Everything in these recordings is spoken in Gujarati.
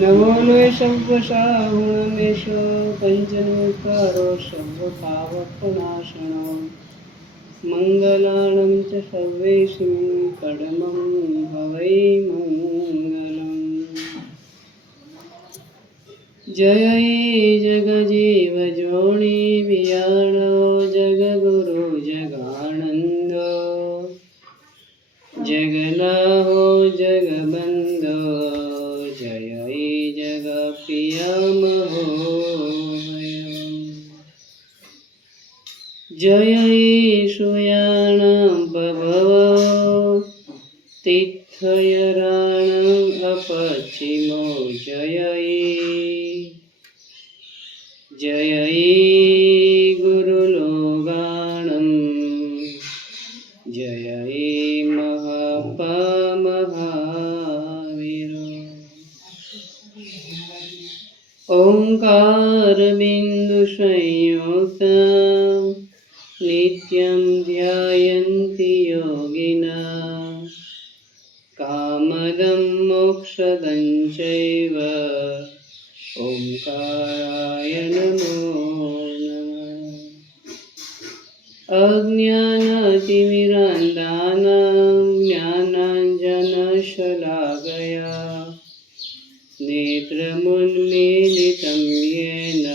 नमो नो शब्दशाहुणमेशो पञ्चनकारो सर्वपावकनाशनो मङ्गलानं च सर्वेषां कर्मं हवै मङ्गलम्। जय जगजीव जोनि वियाणो जगगुरु जगानन्दो जगनाहो जगबन्धो जय जगप्रिया महोभयम्। जय श्रूयाणां बभव तीर्थयराणाम् अपचिमो जय जय गुरुलोगाणं जय महावीरो। ओंकार बिंदु संयुक्तं नित्यं ध्यायन्ति योगिना कामदं मोक्षदं चैव ओंकाराय नमो नमः। अज्ञानतिमिरान्धानां ज्ञानाञ्जनशलाकया नेत्रमुन्मीलितं येन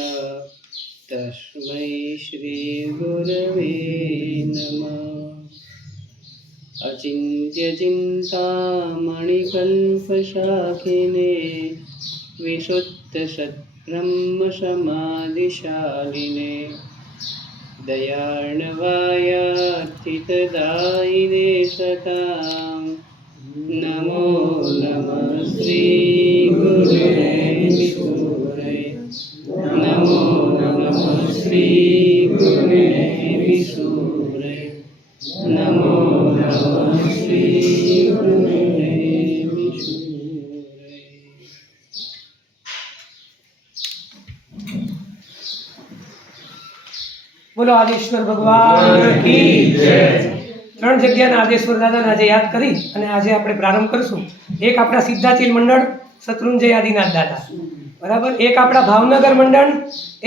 तस्मै श्रीगुरवे नमः। अचिन्त्यचिन्तामणिकल्पशाखिने विशुद्धसद्ब्रह्मसमाधिशालिने दयार्णवायार्थितदायिने सतां नमो नमः श्रीगुरुवे विष्णुवे नमो नमः श्रीगुरुवे विष्णुवे नमो नमः श्रीगुरुवे विष्णुवे। बोलो आदेश्वर भगवान की जय। ત્રણ જગ્યાના આદેશ્વર દાદાને આજે યાદ કરી અને આજે આપણે પ્રારંભ કરીશું. એક આપણા સિદ્ધાચીલ મંડળ શત્રુંજય આદિનાથ દાદા, બરાબર. એક આપણા ભાવનગર મંડળ,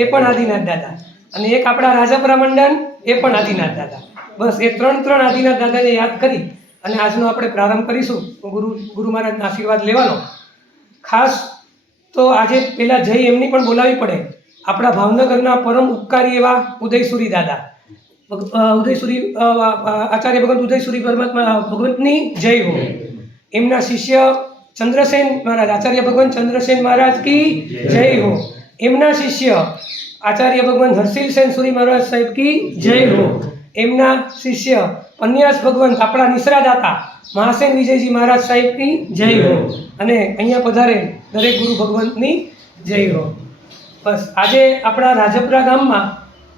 એ પણ આદિનાથ દાદા. અને એક આપણા રાજપરા મંડળ, એ પણ આદિનાથ દાદા. બસ એ ત્રણ આદિનાથ દાદાને યાદ કરી અને આજનો આપણે પ્રારંભ કરીશું. ગુરુ મહારાજના આશીર્વાદ લેવાનો. ખાસ તો આજે પહેલાં જય એમની પણ બોલાવવી પડે. આપણા ભાવનગરના પરમ ઉપકારી એવા ઉદયસુરી દાદા, ઉદયસુરી આચાર્ય ભગવંત ઉદયસુરી ભગવંતની જય હો. એમના શિષ્ય ચંદ્રસેન મહારાજ, આચાર્ય ભગવંત ચંદ્રસેન મહારાજ કી જય હો. એમના શિષ્ય આચાર્ય ભગવંત હરસિલ સેન સુરી મહારાજ સાહેબ કી જય હો. એમના શિષ્ય પન્યાસ ભગવંત આપણા નિસરાદાતા મહાસેન વિજયજી મહારાજ સાહેબ કી જય હો. અને અહીંયા પધારે દરેક ગુરુ ભગવંતની જય હો. બસ આજે આપણા રાજપરા ગામમાં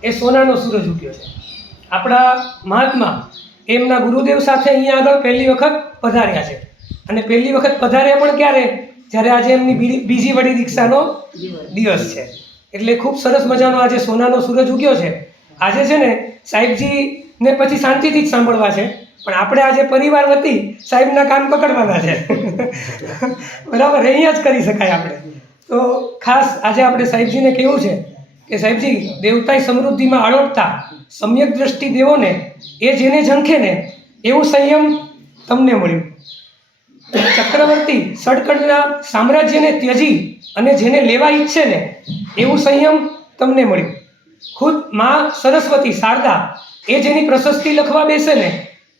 એ સોનાનો સૂરજ ઉગ્યો છે. આપણા મહાત્મા એમના ગુરુદેવ સાથે અહીંયા આગળ પહેલી વખત પધાર્યા છે. અને પહેલી વખત પધાર્યા પણ ક્યારે? જ્યારે આજે એમની બીજી વડી દીક્ષાનો દિવસ છે. એટલે ખૂબ સરસ મજાનો આજે સોનાનો સૂરજ ઉગ્યો છે. આજે છે ને સાહેબજીને પછી શાંતિથી જ સાંભળવા છે, પણ આપણે આજે પરિવાર વતી સાહેબના કાન પકડવાના છે. બરાબર, અહીંયા જ કરી શકાય આપણે. તો ખાસ આજે આપણે સાહેબજીને કહેવું છે કે સાહેબજી, દેવતાઈ સમૃદ્ધિમાં આળોટતા સમ્યક દ્રષ્ટિ દેવોને એ જેને ઝંખે ને એવું સંયમ તમને મળ્યું. ચક્રવર્તી સડકડના સામ્રાજ્યને ત્યજી અને જેને લેવા ઈચ્છે ને એવું સંયમ તમને મળ્યું. ખુદ માં સરસ્વતી શારદા એ જેની પ્રશસ્તિ લખવા બેસે ને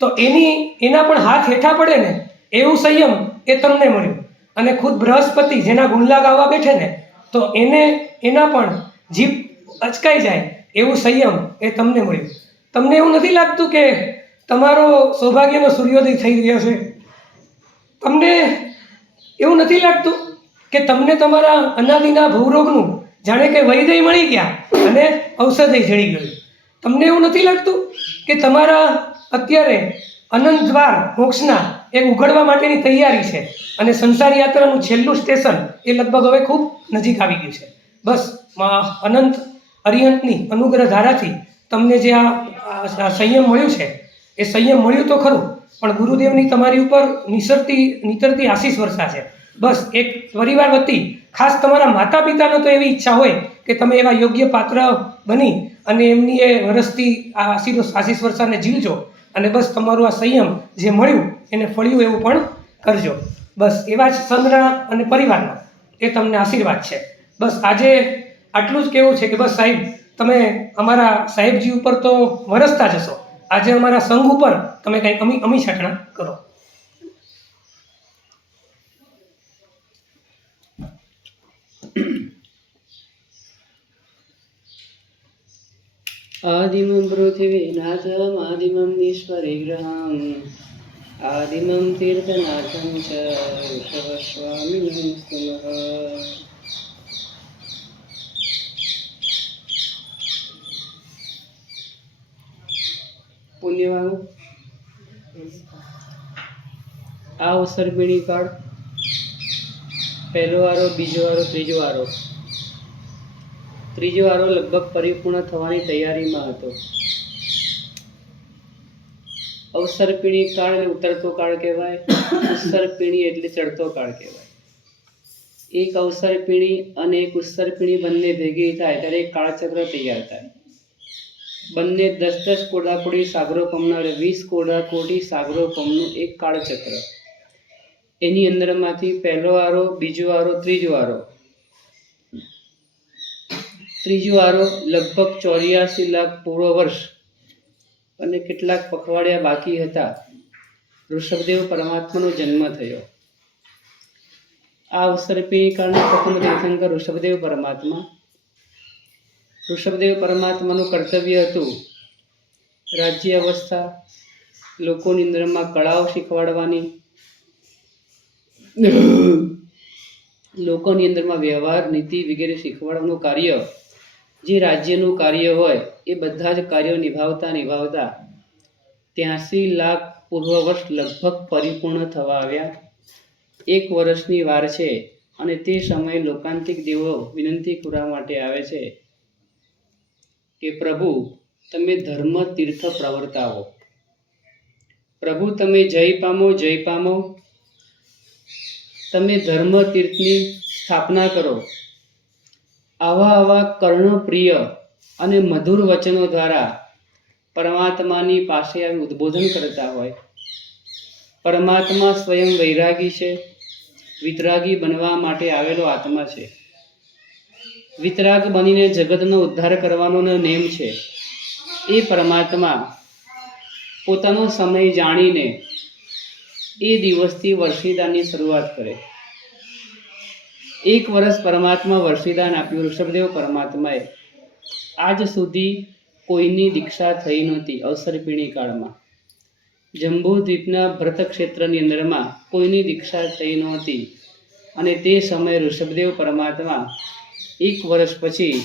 તો એના પણ હાથ હેઠા પડે ને એવું સંયમ એ તમને મળ્યું. અને ખુદ બૃહસ્પતિ જેના ગુણલા ગાવા બેઠે ને તો એના પણ જીભ અચકાઈ જાય એવું સંયમ એ તમને મળ્યું. તમને એવું નથી લાગતું કે તમારો સૌભાગ્યનો સૂર્યોદય થઈ રહ્યો છે? તમને એવું નથી લાગતું કે તમને તમારા અનાદિના ભવરોગનું જાણે કે વૈદય મળી ગયા અને ઔષધય જડી ગયું? તમને એવું નથી લાગતું કે તમારા અત્યારે અનંત દ્વાર મોક્ષના એક ઉઘડવા માટેની તૈયારી છે અને સંસાર યાત્રાનું છેલ્લું સ્ટેશન એ લગભગ હવે ખૂબ નજીક આવી ગયું છે? બસ અનંત અરિહંતની અનુગ્રહ ધારાથી તમને જે આ સંયમ મળ્યું છે એ સંયમ મળ્યું તો ખરું, પણ ગુરુદેવની તમારી ઉપર નીતરતી આશીષ વર્ષા છે. બસ એક પરિવાર વતી ખાસ તમારા માતા પિતાનો તો એવી ઈચ્છા હોય કે તમે એવા યોગ્ય પાત્ર બની અને એમની એ વરસથી આ આશીષ વર્ષાને જીવજો, અને બસ તમારું આ સંયમ જે મળ્યું એને ફળ્યું એવું પણ કરજો. બસ એવા જ સંતના અને પરિવારના એ તમને આશીર્વાદ છે. બસ આજે આટલું જ કહેવું છે કે બસ સાહેબ, તમે અમારા સાહેબજી ઉપર તો વરસતા જશો, આજે અમારા સંઘ ઉપર તમે કંઈક અમી છટણા કરો. આદિમં પૃથ્વીનાથમ આદિમં ઈશ્વરીગ્રહમ આદિમં તીર્થનાથમ ચ ઋષભસ્વામિનં સ્તુમઃ. પુણ્યવાળો આ અવસરપીણી કાળ પહેલો વારો, બીજો વારો, ત્રીજો વારો લગભગ પરિપૂર્ણ થવાની તૈયારીમાં હતો. અવસરપીણી કાળ એટલે ઉતરતો કાળ કહેવાય, ઉત્સરપીણી એટલે ચડતો કાળ કહેવાય. એક અવસરપીણી અને એક ઉત્સરપીણી બંને ભેગી થાય ત્યારે એક કાળચક્ર તૈયાર થાય. બંને 10-10 કોડાકોડી સાગરોપમના 20 કોડાકોડી સાગરોપમનું એક કાળચક્ર. એની અંદરમાંથી પહેલો વારો, બીજો વારો, ત્રીજો વારો લગભગ 84 લાખ પૂર્વ વર્ષ અને કેટલાક પખવાડિયા બાકી હતા. ઋષભદેવ પરમાત્માનો જન્મ થયો. આ અવસરપીણી કાળના પ્રથમ તીર્થંકર ઋષભદેવ પરમાત્માનું કર્તવ્ય હતું રાજ્ય અવસ્થા, લોકોની અંદરમાં કળાઓ શીખવાડવાની, લોકોની અંદરમાં વ્યવહાર, નીતિ વગેરે શીખવાડવાનું કાર્ય, જે રાજ્યનું કાર્ય હોય એ બધા જ કાર્યો નિભાવતા 83 લાખ પૂર્વ વર્ષ લગભગ પરિપૂર્ણ થવા આવ્યા. 1 વર્ષની વાર છે અને તે સમયે લોકાંતિક દેવો વિનંતી કરવા માટે આવે છે કે પ્રભુ તમે ધર્મ તીર્થ પ્રવર્તાવો, પ્રભુ તમે જય પામો, તમે ધર્મ તીર્થની સ્થાપના કરો. આવા કર્ણપ્રિય અને મધુર વચનો દ્વારા પરમાત્માની પાસે આવી ઉદ્બોધન કરતા હોય. પરમાત્મા સ્વયં વૈરાગી છે, વિતરાગી બનવા માટે આવેલો આત્મા છે. વિતરાગ બનીને જગતનો ઉદ્ધાર કરવાનો નેમ છે. એ પરમાત્મા પોતાનો સમય જાણીને એ દિવસથી વર્ષીદાનની શરૂઆત કરે. 1 વર્ષ પરમાત્મા વર્ષીદાન આપ્યું ઋષભદેવ પરમાત્માએ. આજ સુધી કોઈની દીક્ષા થઈ નહોતી. અવસરપીણી કાળમાં જંબુદ્વીપના ભરત ક્ષેત્રની અંદરમાં કોઈની દીક્ષા થઈ નહોતી. અને તે સમયે ઋષભદેવ પરમાત્મા 1 વર્ષ પછી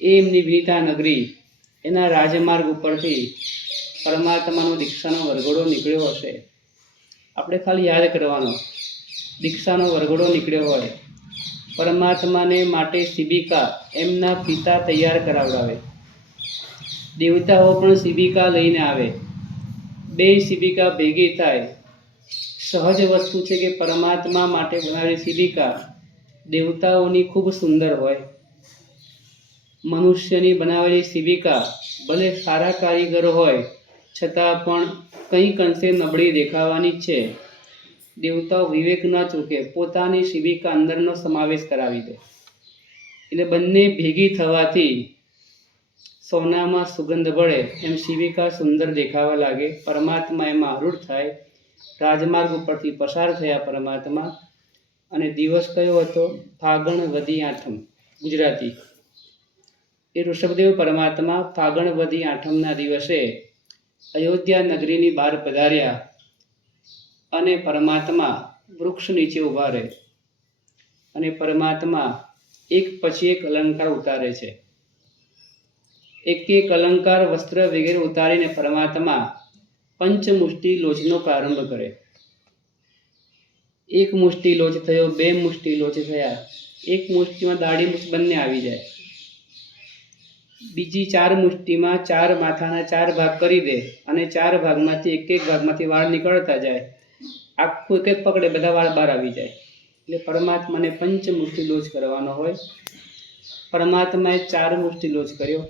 એમની વિનિતા નગરી એના રાજમાર્ગ ઉપરથી પરમાત્માનો દીક્ષાનો વરઘોડો નીકળ્યો હશે. આપણે ખાલી યાદ કરવાનો, દીક્ષાનો વરઘોડો નીકળ્યો હોય. પરમાત્માને માટે શિબિકા એમના પિતા તૈયાર કરાવડાવે. દેવતાઓ પણ શિબિકા લઈને આવે. 2 શિબિકા ભેગી થાય. સહજ વસ્તુ છે કે પરમાત્મા માટે બનાવેલી શિબિકા દેવતાઓની ખૂબ સુંદર હોય. મનુષ્યની બનાવેલી શિબિકા ભલે સારા કારીગર હોય છતાં પણ કંઈક અંશે નબળી દેખાવાની છે. દેવતાઓ વિવેક ન ચૂકે, પોતાની શિબિકા અંદરનો સમાવેશ કરાવી દે. એટલે બંને ભેગી થવાથી સોનામાં સુગંધ ભળે એમ શિબિકા સુંદર દેખાવા લાગે. પરમાત્મા એમાં આરૂઢ થાય. રાજમાર્ગ ઉપરથી પસાર થયા પરમાત્મા. અને દિવસ કયો હતો? ફાગણ વદી આઠમ, ગુજરાતી. એ ઋષભદેવ પરમાત્મા ફાગણ વદી આઠમના દિવસે અયોધ્યા નગરીની બહાર પધાર્યા અને પરમાત્મા વૃક્ષ નીચે ઊભા રહે અને પરમાત્મા એક પછી એક અલંકાર ઉતારે છે. એક અલંકાર, વસ્ત્ર વગેરે ઉતારીને પરમાત્મા પંચમુષ્ટિ લોચનો પ્રારંભ કરે. 1 મુષ્ટિ લોચ થયો, 2 મુષ્ટિ લોચ થયા, 1 મુષ્ટિમાં દાઢી મુષ્ટ બંને આવી જાય. બીજી 4 મુઠ્ઠીમાં 4 માથાના 4 ભાગ કરી દે અને 4 ભાગમાંથી એક ભાગમાંથી વાળ નીકળતા જાય, આખું એક પકડે બધા વાળ બહાર આવી જાય. એટલે પરમાત્માને પંચમુઠ્ઠી લોચ કરવાનો હોય. પરમાત્માએ 4 મુઠ્ઠી લોચ કર્યો.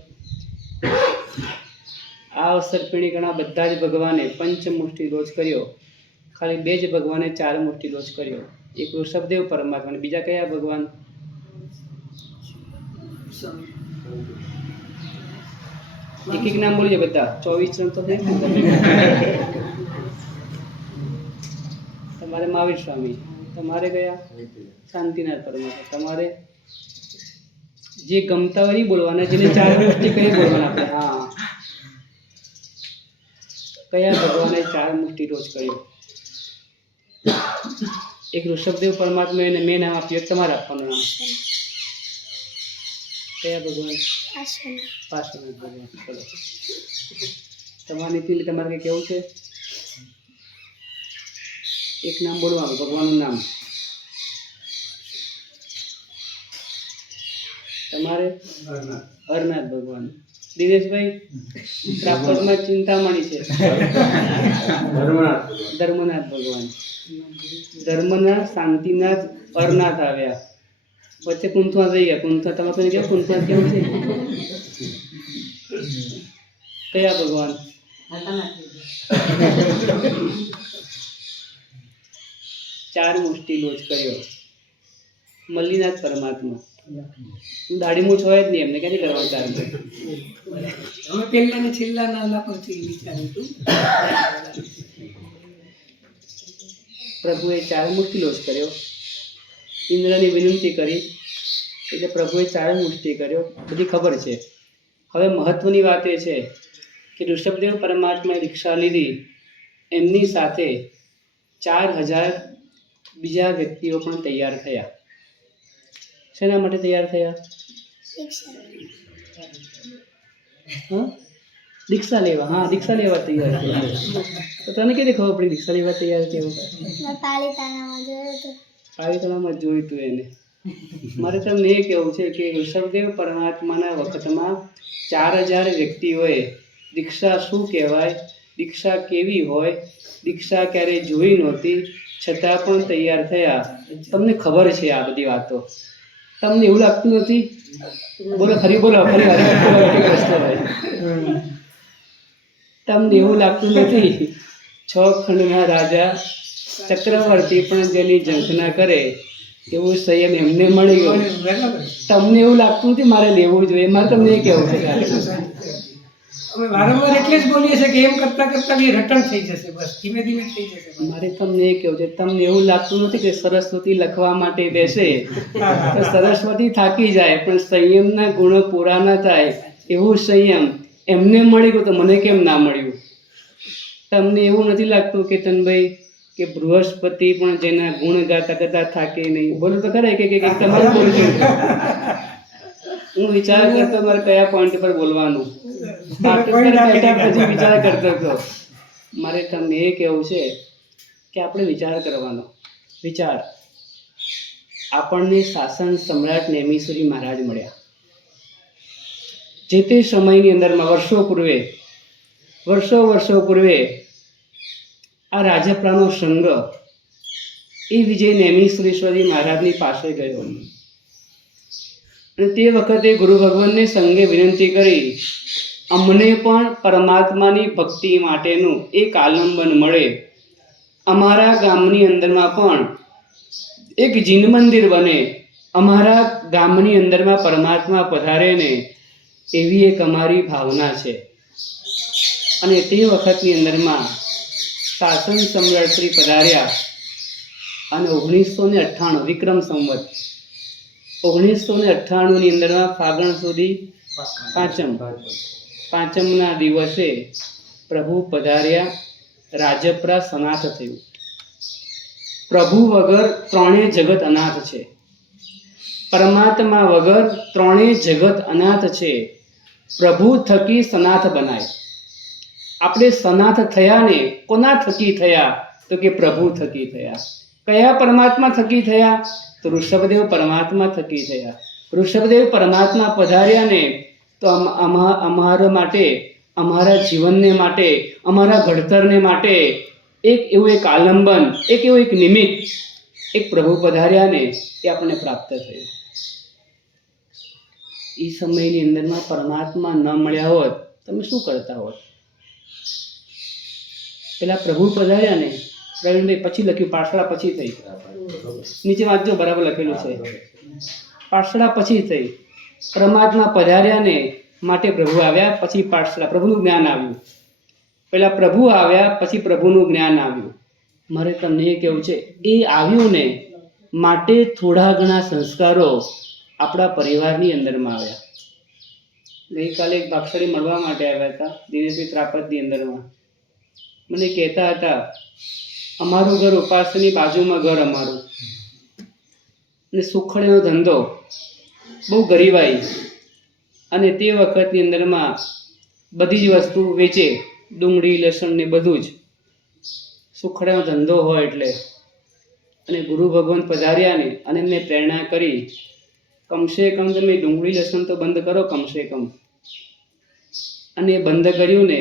આ અવસર પીણીકણા બધા જ ભગવાને પંચમુઠ્ઠી લોચ કર્યો. ખાલી 2 જ ભગવાને 4 મુઠ્ઠી લોચ કર્યો. એક ઋષભદેવ પરમાત્મા, બીજા કયા ભગવાન? એક નામ બોલીએ બધા. 24 જણ તો નહીં ને? તમારે મહાવીર સ્વામી, તમારે કયા? શાંતિનાથ પરમાત્મા. તમારે જે ગમતા હોય નહીં બોલવાના, જેને 4 મુઠ્ઠી કઈ બોલવાના આપણે. હા, કયા ભગવાને 4 મુઠ્ઠી રોજ કર્યો? એક ઋષભદેવ પરમાત્મા, એને મેં નામ આપ્યું, તમારે આપવાનું નામ. કયા ભગવાન? પાર્શ્વનાથ ભગવાન. ચલો, તમારી પીલી તમારે કંઈ કેવું છે? એક નામ બોલવાનું, ભગવાનનું નામ. તમારે? હરનાથ ભગવાન. દિનેશભાઈ, પ્રાપ્તમાં ચિંતામણી છે. ધર્મનાથ ભગવાન. ધર્મનાથ, શાંતિનાથ, હરનાથ આવ્યા. વચ્ચે કુંથવા થઈ ગયા. કુંથવા તમે કોઈ કેવું? કુંથવા કેવું છે? કયા ભગવાન? 4 મુઠ્ઠી લોચ કર્યો. મલ્લીનાથ પરમાત્મા. દાઢી મૂછ હોય જ નહીં, એમને ક્યાંથી કરવાનું? 4 અમે પહેલા ને છેલ્લા નાના પરથી વિચાર્યું હતું. પ્રભુએ 4 મુઠ્ઠી લોચ કર્યો. ઇન્દ્રની વિનંતી કરી એટલે પ્રભુએ 4 મુઠ્ઠી કર્યો. બધી ખબર છે. હવે મહત્વની વાત એ છે કે ઋષભદેવ પરમાત્માએ દીક્ષા લીધી, એમની સાથે 4000 બીજા વ્યક્તિઓ પણ તૈયાર થયા. શેના માટે તૈયાર થયા? હા, દીક્ષા લેવા. હા, દીક્ષા લેવા તૈયાર થયા. તો તને કેવી ખબર પડી દીક્ષા લેવા તૈયાર થયો? પાલિતાણામાં જોયું તું એને. મારે તમને એ કહેવું છે કે ઋષભદેવ પરમાત્માના વખતમાં 4000 વ્યક્તિઓએ દીક્ષા શું કહેવાય, દીક્ષા કેવી હોય, દીક્ષા ક્યારેય જોઈ નહોતી, છતાં પણ તૈયાર થયા. તમને ખબર છે આ બધી વાતો? તમને એવું લાગતું નથી? બોલો, ફરી બોલો, ફરી તમને એવું લાગતું નથી? 6 ખંડના રાજા ચક્રવર્તી પણ જેની ઝંખના કરે એવું સંયમ એમને મળી ગયો. તમને એવું લાગતું નથી મારે લેવું જોઈએ? મારે તમને એ કહેવું છે. અમે વારંવાર એટલે જ બોલીએ છીએ કે એમ કરતા કરતા બી રટણ થઈ જશે, બસ ધીમે ધીમે થઈ જશે. મારે તમને એ કહેવું છે, તમને એવું લાગતું નથી કે સરસ્વતી લખવા માટે બેસે તો સરસ્વતી થાકી જાય પણ સંયમના ગુણો પૂરા ન થાય, એવું સંયમ એમને મળી ગયું તો મને કેમ ના મળ્યું? તમને એવું નથી લાગતું કે તનભાઈ કે બૃહસ્પતિ પણ જેના ગુણ ગાતા ગાતા થાકે નહીં? બોલો તો ખરા કે તમારે બોલજો. હું વિચાર કરતો મારે કયા પોઈન્ટ પર બોલવાનું, પછી વિચાર કરતો હતો. મારે તમને એ કહેવું છે કે આપણે વિચાર કરવાનો. વિચાર, આપણને શાસન સમ્રાટ નેમિષારી મહારાજ મળ્યા. જે તે સમયની અંદરમાં વર્ષો પૂર્વે આ રાજપરાનો સંઘ એ વિજય નેમિષારી મહારાજની પાસે ગયો અને તે વખતે ગુરુ ભગવાનને સંઘે વિનંતી કરી, અમને પણ પરમાત્માની ભક્તિ માટેનું એક આલંબન મળે, અમારા ગામની અંદરમાં પણ એક જીન મંદિર બને, અમારા ગામની અંદરમાં પરમાત્મા પધારે ને એવી એક અમારી ભાવના છે. અને તે વખતની અંદરમાં શાસન સમ્રાટ શ્રી પધાર્યા અને 1998 વિક્રમ સંવત 1998ની અંદરમાં ફાગણ સુધી પાંચમના દિવસે પ્રભુ પધાર્યા. રાજપરા સનાથ થયું. પ્રભુ વગર 3 જગત અનાથ છે. પરમાત્મા વગર 3 જગત અનાથ છે. પ્રભુ થકી સનાથ બનાય. આપણે સનાથ થયા ને કોના થકી થયા? તો કે પ્રભુ થકી થયા. કયા પરમાત્મા થકી થયા? તો ઋષભદેવ પરમાત્મા થકી થયા. ઋષભદેવ પરમાત્મા પધાર્યા ને તો અમારા માટે, અમારા જીવનને માટે, અમારા ઘડતરને માટે એવું એક આલંબન, એવું એક નિમિત્ત, એક પ્રભુ પધાર્યા ને એ આપણને પ્રાપ્ત થયું. એ સમયની અંદરમાં પરમાત્મા ન મળ્યા હોત તમે શું કરતા હોત? પેલા પ્રભુ પધાર્યા ને પ્રવીણભાઈ, પછી લખ્યું પાઠશાળા પછી થઈ. નીચે વાંચજો, બરાબર લખેલું છે. પાઠશાળા પછી થઈ. પરમાત્મા પધાર્યા ને માટે પ્રભુ આવ્યા, પછી પાઠશાળા, પ્રભુનું જ્ઞાન આવ્યું. પેલા પ્રભુ આવ્યા, પછી પ્રભુનું જ્ઞાન આવ્યું. મારે તમને એ કહેવું છે, એ આવ્યું ને માટે થોડા ઘણા સંસ્કારો આપણા પરિવારની અંદરમાં આવ્યા. ગઈકાલે એક ભાક્ષરી મળવા માટે આવ્યા હતા દિનેશભાઈ ત્રાપતની અંદરમાં. મને કહેતા હતા, અમારું ઘર ઉપાસની બાજુમાં ઘર અમારું, અને સુખડીનો ધંધો, બહુ ગરીબાઈ, અને તે વખતની અંદરમાં બધી જ વસ્તુ વેચે, ડુંગળી, લસણ ને બધું જ. સુખડીનો ધંધો હોય એટલે. અને ગુરુ ભગવાન પધાર્યા ને અને એમને પ્રેરણા કરી, કમસે કમ તમે ડુંગળી લસણ તો બંધ કરો, કમસે કમ. અને બંધ કર્યું ને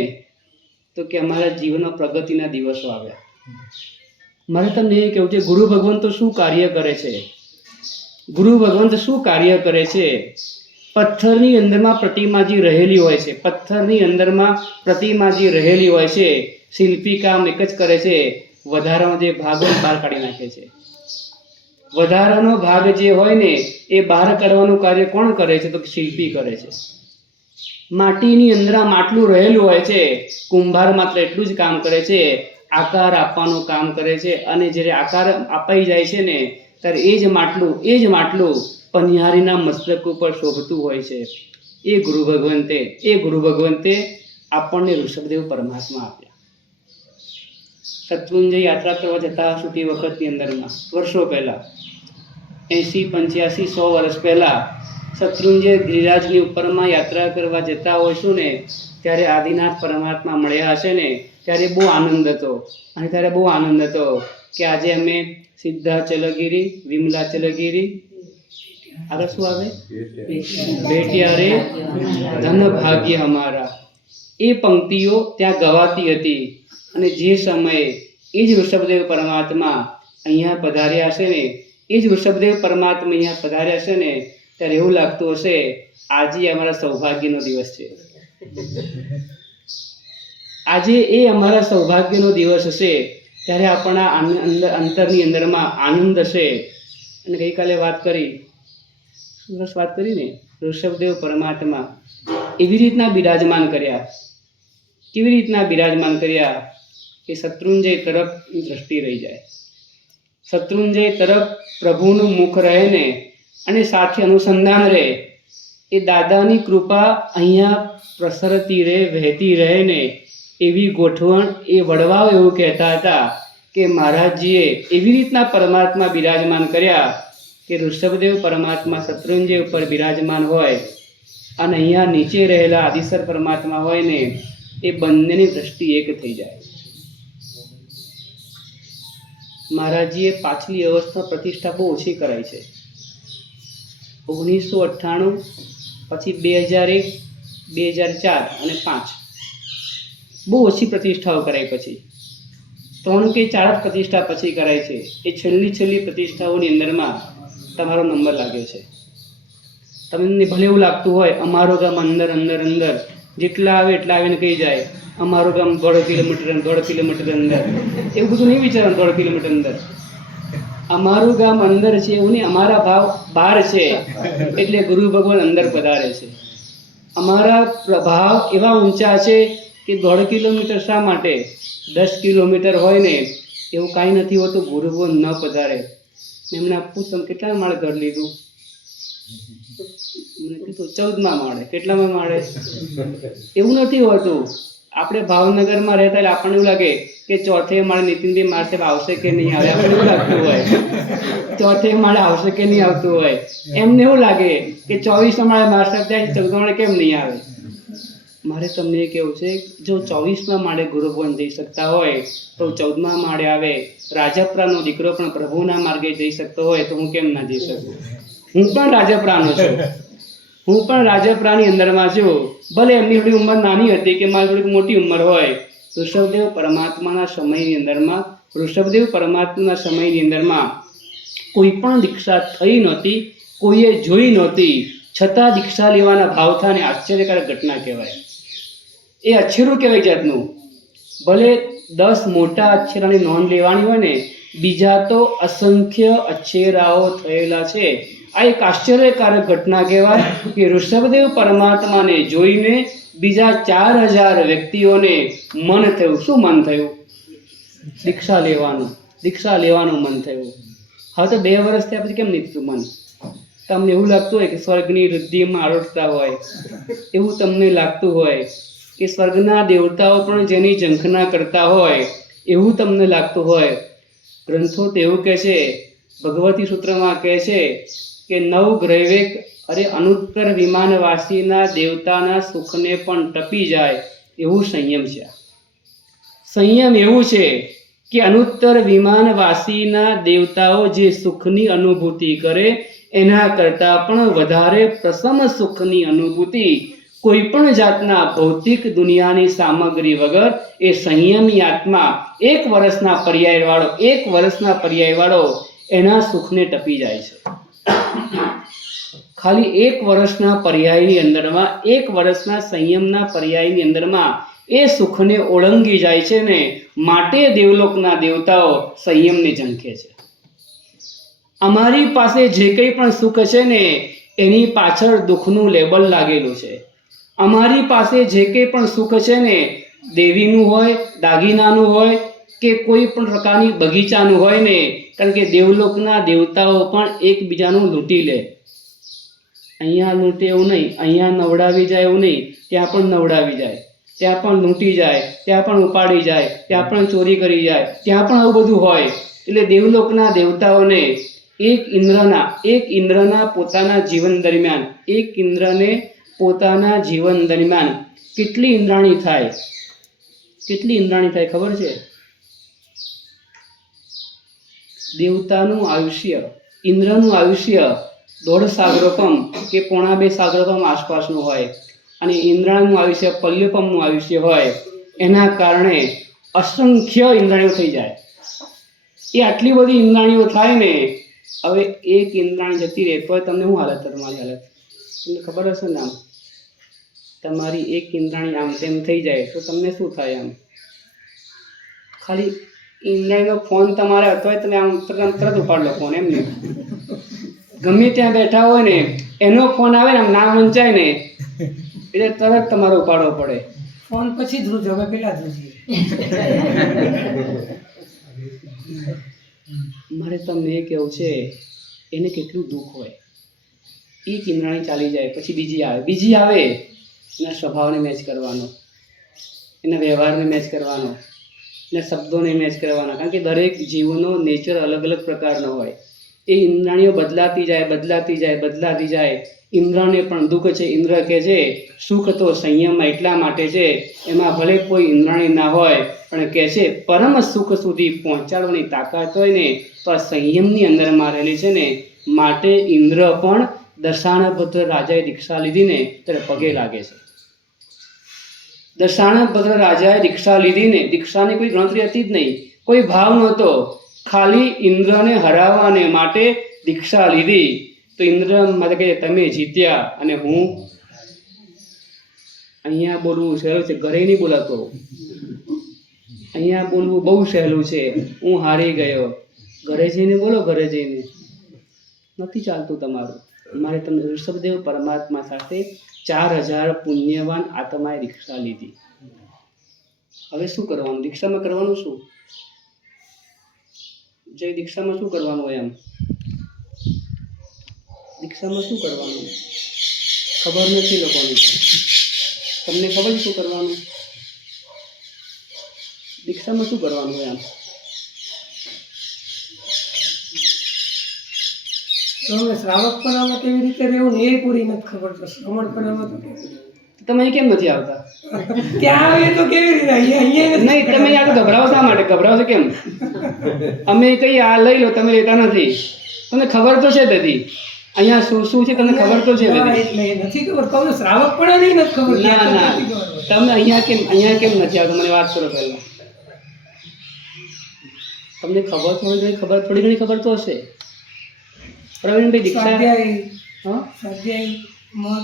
તો કે અમારા જીવનમાં પ્રગતિના દિવસો આવ્યા. મારે તમને એ કહેવું છે, ગુરુ ભગવાન તો શું કાર્ય કરે છે? ગુરુ ભગવાન તો શું કાર્ય કરે છે? પથ્થરની અંદરમાં પ્રતિમાજી રહેલી હોય છે, પથ્થરની અંદરમાં પ્રતિમાજી રહેલી હોય છે. શિલ્પી કામ એક જ કરે છે, વધારાનો જે ભાગ હોય બહાર કાઢી નાખે છે. વધારાનો ભાગ જે હોય ને એ બહાર કાઢવાનું કાર્ય કોણ કરે છે? તો શિલ્પી કરે છે. માટીની અંદર માટલું રહેલું હોય છે, કુંભાર માત્ર એટલું જ કામ કરે છે, આકાર આપવાનું કામ કરે છે. અને જ્યારે આકાર અપાઈ જાય છે ને ત્યારે એ જ માટલું પનિહારીના મસ્તક ઉપર શોભતું હોય છે. એ ગુરુ ભગવંતે આપણને ઋષભદેવ પરમાત્મા આપ્યા. શત્રુંજય યાત્રા કરવા જતા હશું તે વખતની અંદરમાં, વર્ષો પહેલા, 80, 85, 100 વર્ષ પહેલા, શત્રુંજય ગિરિરાજની ઉપરમાં યાત્રા કરવા જતા હોઈશું ને ત્યારે આદિનાથ પરમાત્મા મળ્યા હશે ને ત્યારે બહુ આનંદ હતો. અને ત્યારે બહુ આનંદ હતો કે આજે અમે સિદ્ધાચલગીરી, વિમલાચલગીરી, આગળ શું આવે? ભેટ્યા રે ધન ભાગ્ય અમારા. એ પંક્તિઓ ત્યાં ગવાતી હતી. અને જે સમયે એ જ ઋષભદેવ પરમાત્મા અહીંયા પધાર્યા હશે ને, એ જ ઋષભદેવ પરમાત્મા અહીંયા પધાર્યા હશે ને ત્યારે એવું લાગતું હશે આજે અમારા સૌભાગ્યનો દિવસ છે. આજે એ અમારા સૌભાગ્યનો દિવસ હશે. ત્યારે આપણા અંતરની અંદરમાં આનંદ હશે. અને ગઈકાલે વાત કરી ને, ઋષભદેવ પરમાત્મા એવી રીતના બિરાજમાન કર્યા, કેવી રીતના બિરાજમાન કર્યા કે શત્રુંજય તરફ દ્રષ્ટિ રહી જાય. શત્રુંજય તરફ પ્રભુનું મુખ રહે ને અને સાથે અનુસંધાન રહે. એ દાદાની કૃપા અહીંયા પ્રસરતી રહે, વહેતી રહે ને એવી ગોઠવણ એ વડવાઓ એવું કહેતા હતા કે મહારાજજીએ એવી રીતના પરમાત્મા બિરાજમાન કર્યા કે ઋષભદેવ પરમાત્મા શત્રુંજય ઉપર બિરાજમાન હોય અને અહીંયા નીચે રહેલા આદિસર પરમાત્મા હોય ને એ બંનેની દ્રષ્ટિ એક થઈ જાય. મહારાજજીએ પાછલી અવસ્થા પ્રતિષ્ઠા બહુ ઓછી કરાઈ છે. 1998, પછી 2001, 2004 અને 5 બહુ ઓછી પ્રતિષ્ઠાઓ કરાઈ. પછી 3 કે 4 પ્રતિષ્ઠા પછી કરાય છે. એ છેલ્લી પ્રતિષ્ઠાઓની અંદરમાં તમારો નંબર લાગ્યો છે. તમને ભલે એવું લાગતું હોય અમારું ગામ અંદર જેટલા આવે એટલા આવીને કહી જાય અમારું ગામ 1.5 કિલોમીટર અંદર. એવું બધું નહીં વિચારવાનું. 1.5 કિલોમીટર અંદર અમારું ગામ અંદર છે એવું નહીં, અમારા ભાવ બહાર છે એટલે ગુરુ ભગવાન અંદર પધારે છે. અમારા ભાવ એવા ઊંચા છે કે 1.5 કિલોમીટર શા માટે, 10 કિલોમીટર હોય ને એવું કાંઈ નથી હોતું, ગુરુ ભગવાન ન પધારે. એમને પૂછો કેટલા માળે ઘર લીધું? મને કીધું 14મા માળે. કેટલામાં માળે? એવું નથી હોતું. આપણે ભાવનગરમાં રહેતા એટલે આપણને એવું લાગે કે 4થે માળે નીતિનભાઈ મારે આવશે કે નહીં આવે, આપણને એવું લાગતું હોય. 4થે માળે આવશે કે નહીં આવતું હોય. એમને એવું લાગે કે 24મા માળે મારે ત્યાં 14મા માળે કેમ નહીં આવે. મારે તમને એ કહેવું છે, જો 24મા માળે ગુરુ ભગવાન જઈ શકતા હોય તો 14મા માળે આવે. રાજપરાનો દીકરો પણ પ્રભુના માર્ગે જઈ શકતો હોય તો હું કેમ ના જઈ શકું? હું પણ રાજપરાનો છું. હું પણ રાજપરાની અંદરમાં છું. ભલે એમની થોડી ઉંમર નાની હતી કે મારી થોડીક મોટી ઉંમર હોય, ઋષભદેવ પરમાત્માના સમયની અંદરમાં કોઈ પણ દીક્ષા થઈ નહોતી, કોઈએ જોઈ નહોતી, છતાં દીક્ષા લેવાના ભાવ થાય ને આશ્ચર્યકારક ઘટના કહેવાય. એ અચ્છેરું કહેવાય જાતનું. ભલે 10 મોટા અચ્છેરાની નોંધ લેવાની હોય ને, બીજા તો અસંખ્ય અચ્છેરાઓ થયેલા છે. આ એક આશ્ચર્યકારક ઘટના કહેવાય કે ઋષભદેવ પરમાત્માને જોઈને બીજા 4000 વ્યક્તિઓને મન થયું. શું મન થયું? દીક્ષા લેવાનું મન થયું. હવે તો 2 વર્ષ થયા પછી કેમ નીકળ્યું મન? તમને એવું લાગતું હોય કે સ્વર્ગની રુદ્ધિમાં આરોટતા હોય, એવું તમને લાગતું હોય કે સ્વર્ગના દેવતાઓ પણ જેની ઝંખના કરતા હોય, એવું તમને લાગતું હોય. ગ્રંથો તો એવું કહે છે, ભગવતી સૂત્રમાં કહે છે કે 9 ગ્રૈવેક અનુત્તર વિમાનવાસીના દેવતાના સુખને પણ ટપી જાય એવું સંયમ છે. સંયમ એવું છે કે અનુત્તર વિમાનવાસીના દેવતાઓ જે સુખની અનુભૂતિ કરે એના કરતાં પણ વધારે પ્રસમ સુખની અનુભૂતિ કોઈ પણ જાતના ભૌતિક દુનિયાની સામગ્રી વગર એ સંયમી આત્મા 1 વર્ષના પર્યાયવાળો એના સુખને ટપી જાય છે. ખાલી 1 વર્ષના પર્યાયની અંદરમાં, 1 વર્ષના સંયમના પર્યાયની અંદરમાં એ સુખને ઓળંગી જાય છે ને માટે દેવલોકના દેવતાઓ સંયમને ઝંખે છે. અમારી પાસે જે કંઈ પણ સુખ છે ને એની પાછળ દુઃખનું લેબલ લાગેલું છે. અમારી પાસે જે કંઈ પણ સુખ છે ને દેવીનું હોય, દાગીનાનું હોય કે કોઈ પણ પ્રકારની બગીચાનું હોય ને, કારણ કે દેવલોકના દેવતાઓ પણ એકબીજાનું લૂંટી લે. અહીંયા લૂંટે એવું નહીં, અહીંયા નવડાવી જાય એવું નહીં, ત્યાં પણ નવડાવી જાય, ત્યાં પણ લૂંટી જાય, ત્યાં પણ ઉપાડી જાય, ત્યાં પણ ચોરી કરી જાય, ત્યાં પણ આવું બધું હોય. એટલે દેવલોકના દેવતાઓને એક ઇન્દ્રના પોતાના જીવન દરમિયાન કેટલી ઇન્દ્રાણી થાય ખબર છે? દેવતાનું આયુષ્ય, ઇન્દ્રનું આયુષ્ય 1.5 સાગરોપમ કે 1.25 સાગરોપમ આસપાસનું હોય અને ઇન્દ્રાણીનું આયુષ્ય પલ્યોપમનું આયુષ્ય હોય. એના કારણે અસંખ્ય ઇન્દ્રાણીઓ થઈ જાય. એ આટલી બધી ઇન્દ્રાણીઓ થાય ને, હવે એક ઇન્દ્રાણી જતી રહે તો તમને શું હાલત? તમારી હાલત તમને ખબર હશે ને? આમ તમારી એક ઇન્દ્રાણી આમ તેમ થઈ જાય તો તમને શું થાય? આમ ખાલી ઇન્દ્રાણીનો ફોન તમારે હતો હોય તમે આમ તરત ઉપાડ લો ફોન. એમને ગમે ત્યાં બેઠા હોય ને એનો ફોન આવે ને આમ નામ વંચાય ને એટલે તરત તમારે ઉપાડવો પડે. ફોન પછી ધ્રુજો, હવે પેલા ધ્રુજીએ. મારે તમને એ કહેવું છે, એને કેટલું દુઃખ હોય. એક ઇન્દ્રાણી ચાલી જાય પછી બીજી આવે એના સ્વભાવને મેચ કરવાનો, એના વ્યવહારને મેચ કરવાનો, એના શબ્દોને મેચ કરવાના. કારણ કે દરેક જીવનો નેચર અલગ અલગ પ્રકારનો હોય. એ ઇન્દ્રાણીઓ બદલાતી જાય. ઇન્દ્રને પણ દુઃખ છે. ઇન્દ્ર કહે છે સુખ તો સંયમમાં એટલા માટે છે, એમાં ભલે કોઈ ઇન્દ્રાણી ના હોય પણ કહે છે પરમ સુખ સુધી પહોંચાડવાની તાકાત હોય ને તો આ સંયમની અંદરમાં રહેલી છે ને. માટે ઇન્દ્ર પણ દશાણભદ્ર રાજાએ દીક્ષા લીધી ને ત્યારે પગે લાગે છે. દશાણભદ્ર રાજાએ દીક્ષા લીધી ને, દીક્ષાની કોઈ ગણતરી હતી જ નહીં, કોઈ ભાવ નહોતો, ખાલી ઇન્દ્રને હરાવવાને માટે દીક્ષા લીધી. તો ઇન્દ્ર મારે કહે તમે જીત્યા અને હું અહીંયા બોલવું સહેલું છે, ઘરે નહીં બોલાતો. અહીંયા બોલવું બહુ સહેલું છે, હું હારી ગયો. ઘરે જઈને બોલો, ઘરે જઈને નથી ચાલતું તમારું. મારે તમને ઋષભદેવ પરમાત્મા સાથે 4000 પુણ્યવાન આત્માએ દીક્ષા લીધી. હવે શું કરવાનું? દીક્ષામાં કરવાનું શું? જે દીક્ષામાં શું કરવાનું હોય? એમ દીક્ષામાં શું કરવાનું ખબર નથી લોકોને. તમને ખબર શું કરવાનું? દીક્ષામાં શું કરવાનું હોય? આમ શ્રાવકપણામાં કેવી રીતે રહેવું ને એ પૂરી નથી ખબર. તો શ્રમણપણામાં તો તમે કેમ નથી આવતા? ત્યાં આવીએ તો કેવી રીતે? અહીંયા નહીં, તમે આ તો ગભરાવો શા માટે? ગભરાવો છો કેમ? અમે કઈ આ લઈ લો, તમે લેતા નથી. તમને ખબર તો છે તેથી અહીંયા શું શું છે તમને ખબર તો છે હા, બધી? એટલે નથી ખબર, કહું તો શ્રાવક પણ નથી ખબર. ના ના નથી ખબર. તમે અહીંયા કેમ નથી આવતો મને વાત કરો પહેલા. તમને થોડી ઘણી ખબર તો હશે. પ્રવીણભાઈ દીક્ષા સ્વાધ્યાય હા સ્વાધ્યાયમાં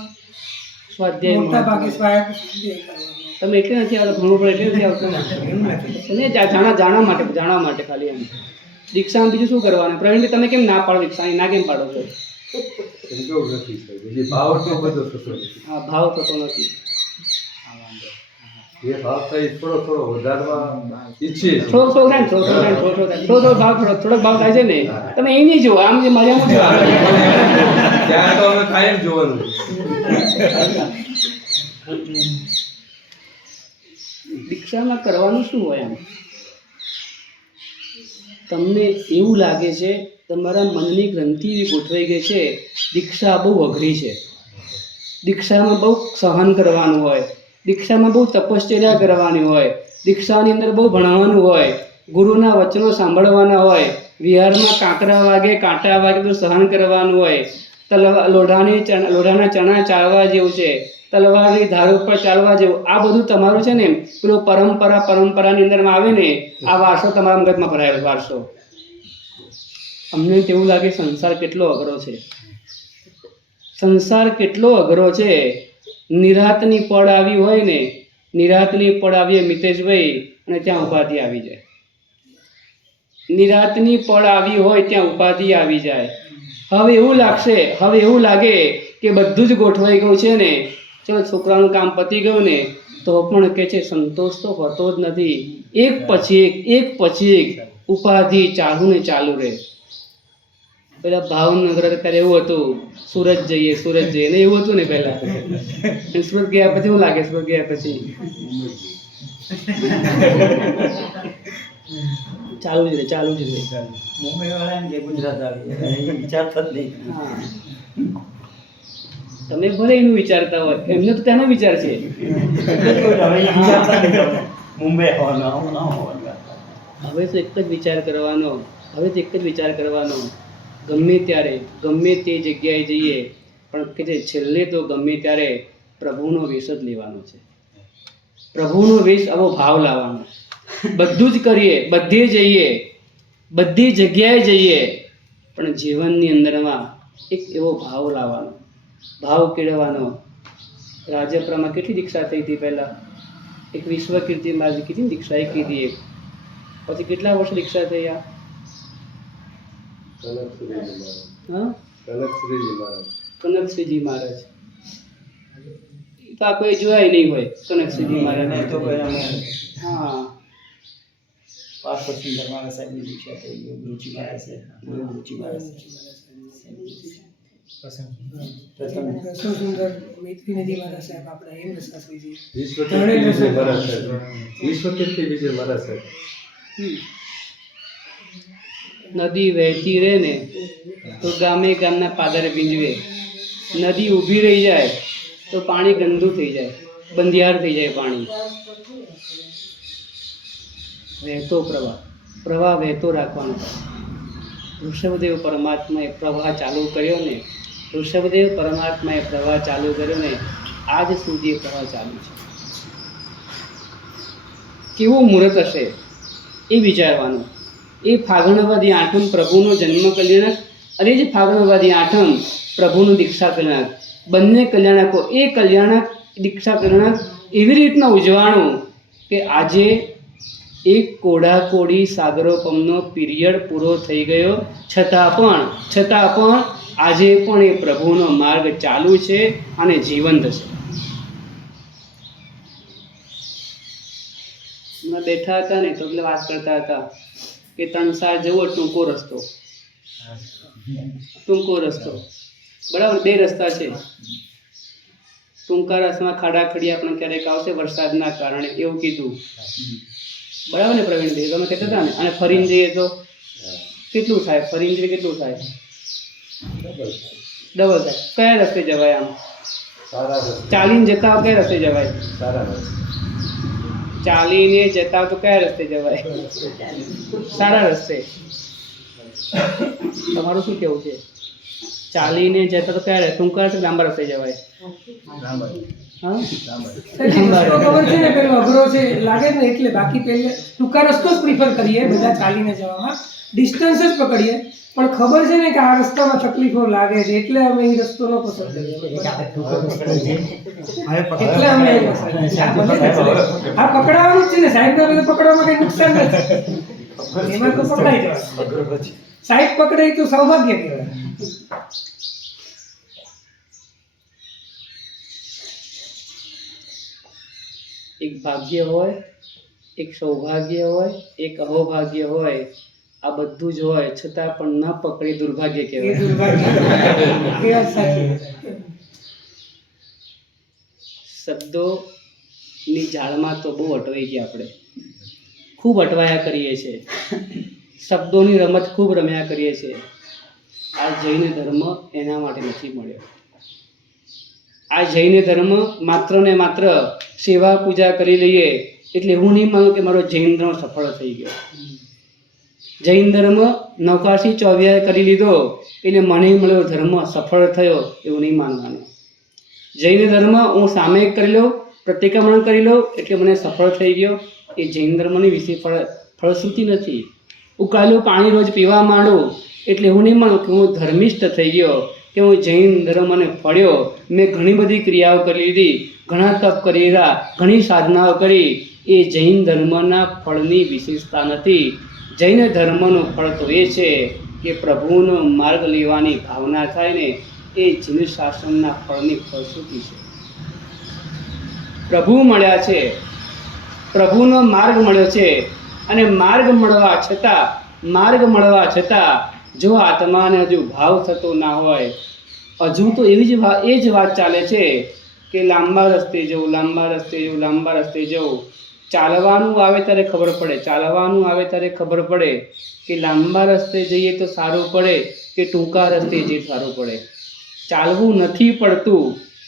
સ્વાધ્યાય મોટા ભાગે મહત્વ. સ્વાધ્યાય કરવાનો. તમે એટલે નથી આવતો ભણવું પડે એટલે નથી આવતો એમ નથી. અને જાણવા માટે ખાલી એમ. દીક્ષામાં બીજું શું કરવાનું? પ્રવીણભાઈ તમે કેમ ના પાડો દીક્ષાની? ના કેમ પાડો છો? હા ભાવ થતો નથી. થોડો ભાવ થાય છે ને. તમે એ નહીં જુઓ, આમ જે મજામાં જુઓ. દીક્ષામાં કરવાનું શું હોય? આમ તમને એવું લાગે છે તમારા મનની ગ્રંથિ એવી ગોઠવાઈ ગઈ છે દીક્ષા બહુ અઘરી છે, દીક્ષામાં બહુ સહન કરવાનું હોય, દીક્ષામાં બહુ તપશ્ચર્યા કરવાની હોય, દીક્ષાની અંદર બહુ ભણવાનું હોય, ગુરુના વચનો સાંભળવાના હોય, વિહારમાં કાંકરા વાગે કાંટા વાગે બધું સહન કરવાનું હોય, લોઢાના ચણા ચાળવા જેવું છે, તલવારની ધાર ઉપર ચાલવા જેવું, આ બધું તમારું છે ને પેલું પરંપરાની અંદરમાં આવે ને, આ વારસો તમારા મગજમાં ભરાયેલો વારસો. અમને તેવું લાગે સંસાર કેટલો અઘરો છે, સંસાર કેટલો અઘરો છે. નિરાતની પડ આવી હોય ને, નિરાતની પડ આવીએ મિતેશભાઈ, અને ત્યાં ઉપાધિ આવી જાય. નિરાતની પડ આવી હોય ત્યાં ઉપાધિ આવી જાય. હવે એવું લાગે કે બધું જ ગોઠવાઈ ગયું છે ને, ચલો છોકરાનું કામ પતી ગયું ને, તો પણ કે છે સંતોષ તો હોતો જ નથી. એક પછી એક ઉપાધિ ચાલુ રહે. પેલા ભાવનગર અત્યારે એવું હતું, સુરત જઈએ ને એવું હતું ને પહેલા. સુરત ગયા પછી શું લાગે? સુરત ગયા પછી ચાલુ જ રહે. મુંબઈ વાળાને કે ગુજરાત આવી વિચાર થત નહીં. હા, તમે ભલે એનું વિચારતા હોય, એમને તો તેનો વિચાર છે. મુંબઈ હોવાનું હવે તો એક જ વિચાર કરવાનો, ગમે ત્યારે ગમે તે જગ્યાએ જઈએ પણ કે છે છેલ્લે તો ગમે ત્યારે પ્રભુનો વેશ જ લેવાનો છે. પ્રભુનો વેશ આવો ભાવ લાવવાનો. બધું જ કરીએ, બધે જઈએ, બધી જગ્યાએ જઈએ, પણ જીવનની અંદરમાં એક એવો ભાવ લાવવાનો, ભાવ કેળવવાનો. રાજપરામાં કેટલી દીક્ષા થઈ હતી પહેલાં? એક વિશ્વ કીર્તિ મારી કીધી દીક્ષા એ કીધી એક. પછી કેટલા વર્ષ દીક્ષા થયા? હા, કનકશ્રીજી મહારાજ. તો આ કોઈ જોયા નહીં હોય કનકશ્રીજી મહારાજ તો હા. પાર્શ્વ સુંદર મારા સાહેબની દીક્ષા થઈ, યોગરુચિ મારા સાહેબ, રસો સુંદર મૈત્રી નદી મારા સાહેબ, આપણા હેમંત શાસ્ત્રીજી. નદી વહેતી રહે ને તો ગામના પાદરે ભીંજવે. નદી ઊભી રહી જાય તો પાણી ગંદુ થઈ જાય, બંધિયાર થઈ જાય પાણી. વહેતો પ્રવાહ વહેતો રાખવાનો. ઋષભદેવ પરમાત્માએ પ્રવાહ ચાલુ કર્યો ને, આજ સુધી એ પ્રવાહ ચાલુ છે. કેવું મુહૂર્ત હશે એ વિચારવાનું. એ ફાગણવદી આઠમ પ્રભુનો જન્મ કલ્યાણક, અને જે ફાગણવદી આઠમ પ્રભુનું દીક્ષા કલ્યાણક, બંને કલ્યાણકો. એ કલ્યાણક દીક્ષા કલ્યાણક એવી રીતના ઉજવાણું કે આજે એક કોડાકોડી સાગરોપમનો પીરિયડ પૂરો થઈ ગયો, છતાં પણ આજે પણ એ પ્રભુનો માર્ગ ચાલુ છે અને જીવંત છે. હમણાં બેઠા હતા ને તો એટલે વાત કરતા હતા કે તણસાર જેવો ટૂંકો રસ્તો, બરાબર? બે રસ્તા છે. ટૂંકા રસ્તામાં ખાડાખડી આપણે ક્યારેક આવશે વરસાદના કારણે, એવું કીધું, બરાબર ને પ્રવીણભાઈ? તમે કહેતા હતા ને. અને ફરીને જઈએ તો કેટલું થાય? ડબલ થાય. કયા રસ્તે જવાય? આમ ચાલીને જતા હો કયા રસ્તે જવાય? ચાલીને જતા તો કયા રસ્તે જવાય? સારા રસ્તે. તમારું શું કેવું છે? ચાલીને જતા તો ક્યારે ટૂંકા રસ્તે લાંબા રસ્તે જવાય? હા, રસ્તો ખબર છે ને પેલો અઘરો છે લાગે જ ને એટલે, બાકી પહેલે ટૂંકા રસ્તો જ પ્રિફર કરીએ બધા ચાલીને જવામાં, ડિસ્ટન્સ જ પકડીએ, પણ ખબર છે ને કે આ રસ્તામાં તકલીફો લાગે છે એટલે અમે એ રસ્તો ન પસંદ કરીએ. એટલે અમે એ પસંદ કરીએ. આ પકડાવાનું જ છે ને સાહેબ, પકડવામાં કઈ નુકસાન નથી, એમાં તો પકડાઈ જવાય. સાહેબ પકડાય તો સૌભાગ્ય કહેવાય. એક ભાગ્ય હોય, એક સૌભાગ્ય હોય, એક અહોભાગ્ય હોય, આ બધું જ હોય છતાં પણ ન પકડી દુર્ભાગ્ય એ કહેવાય. દુર્ભાગ્ય. એ વાત સાચી. શબ્દોની જાળમાં તો બહુ અટવાઈ ગયા આપણે, ખૂબ અટવાયા કરીએ છીએ, શબ્દોની રમત ખૂબ રમ્યા કરીએ છીએ. આ જૈન ધર્મ એના માટે નથી મળ્યો. આ જૈન ધર્મ માત્ર ને માત્ર સેવા પૂજા કરી લઈએ એટલે એવું નહીં માનું કે મારો જૈન ધર્મ સફળ થઈ ગયો. જૈન ધર્મ નૌકાશી ચોવ્યાય કરી લીધો એટલે મને મળ્યો ધર્મ સફળ થયો એવું નહીં માનવાનું. જૈન ધર્મ હું સામે કરી લઉં, પ્રતિક્રમણ કરી લઉં એટલે મને સફળ થઈ ગયો, એ જૈન ધર્મની વિશે ફળશ્રુતિ નથી. ઉકાળેલું પાણી રોજ પીવા માંડું એટલે એવું નહીં માનું કે હું ધર્મિષ્ઠ થઈ ગયો, કે હું જૈન ધર્મને ફળ્યો. મેં ઘણી બધી ક્રિયાઓ કરી લીધી, ઘણા તપ કરી લીધા, ઘણી સાધનાઓ કરી, એ જૈન ધર્મના ફળની વિશેષતા નથી. જૈન ધર્મનું ફળ તો એ છે કે પ્રભુનો માર્ગ લેવાની ભાવના થાય ને, એ જૈન શાસનના ફળની ફળશ્રુતિ છે. પ્રભુ મળ્યા છે, પ્રભુનો માર્ગ મળ્યો છે, અને માર્ગ મળવા છતાં જો આત્માને હજુ ભાવ થતો ના હોય, હજુ તો એ જ વાત ચાલે છે કે લાંબા રસ્તે જવું, લાંબા રસ્તે જવું, લાંબા રસ્તે જવું. ચાલવાનું આવે ત્યારે ખબર પડે કે લાંબા રસ્તે જઈએ તો સારું પડે કે ટૂંકા રસ્તે જઈએ સારું પડે. ચાલવું નથી પડતું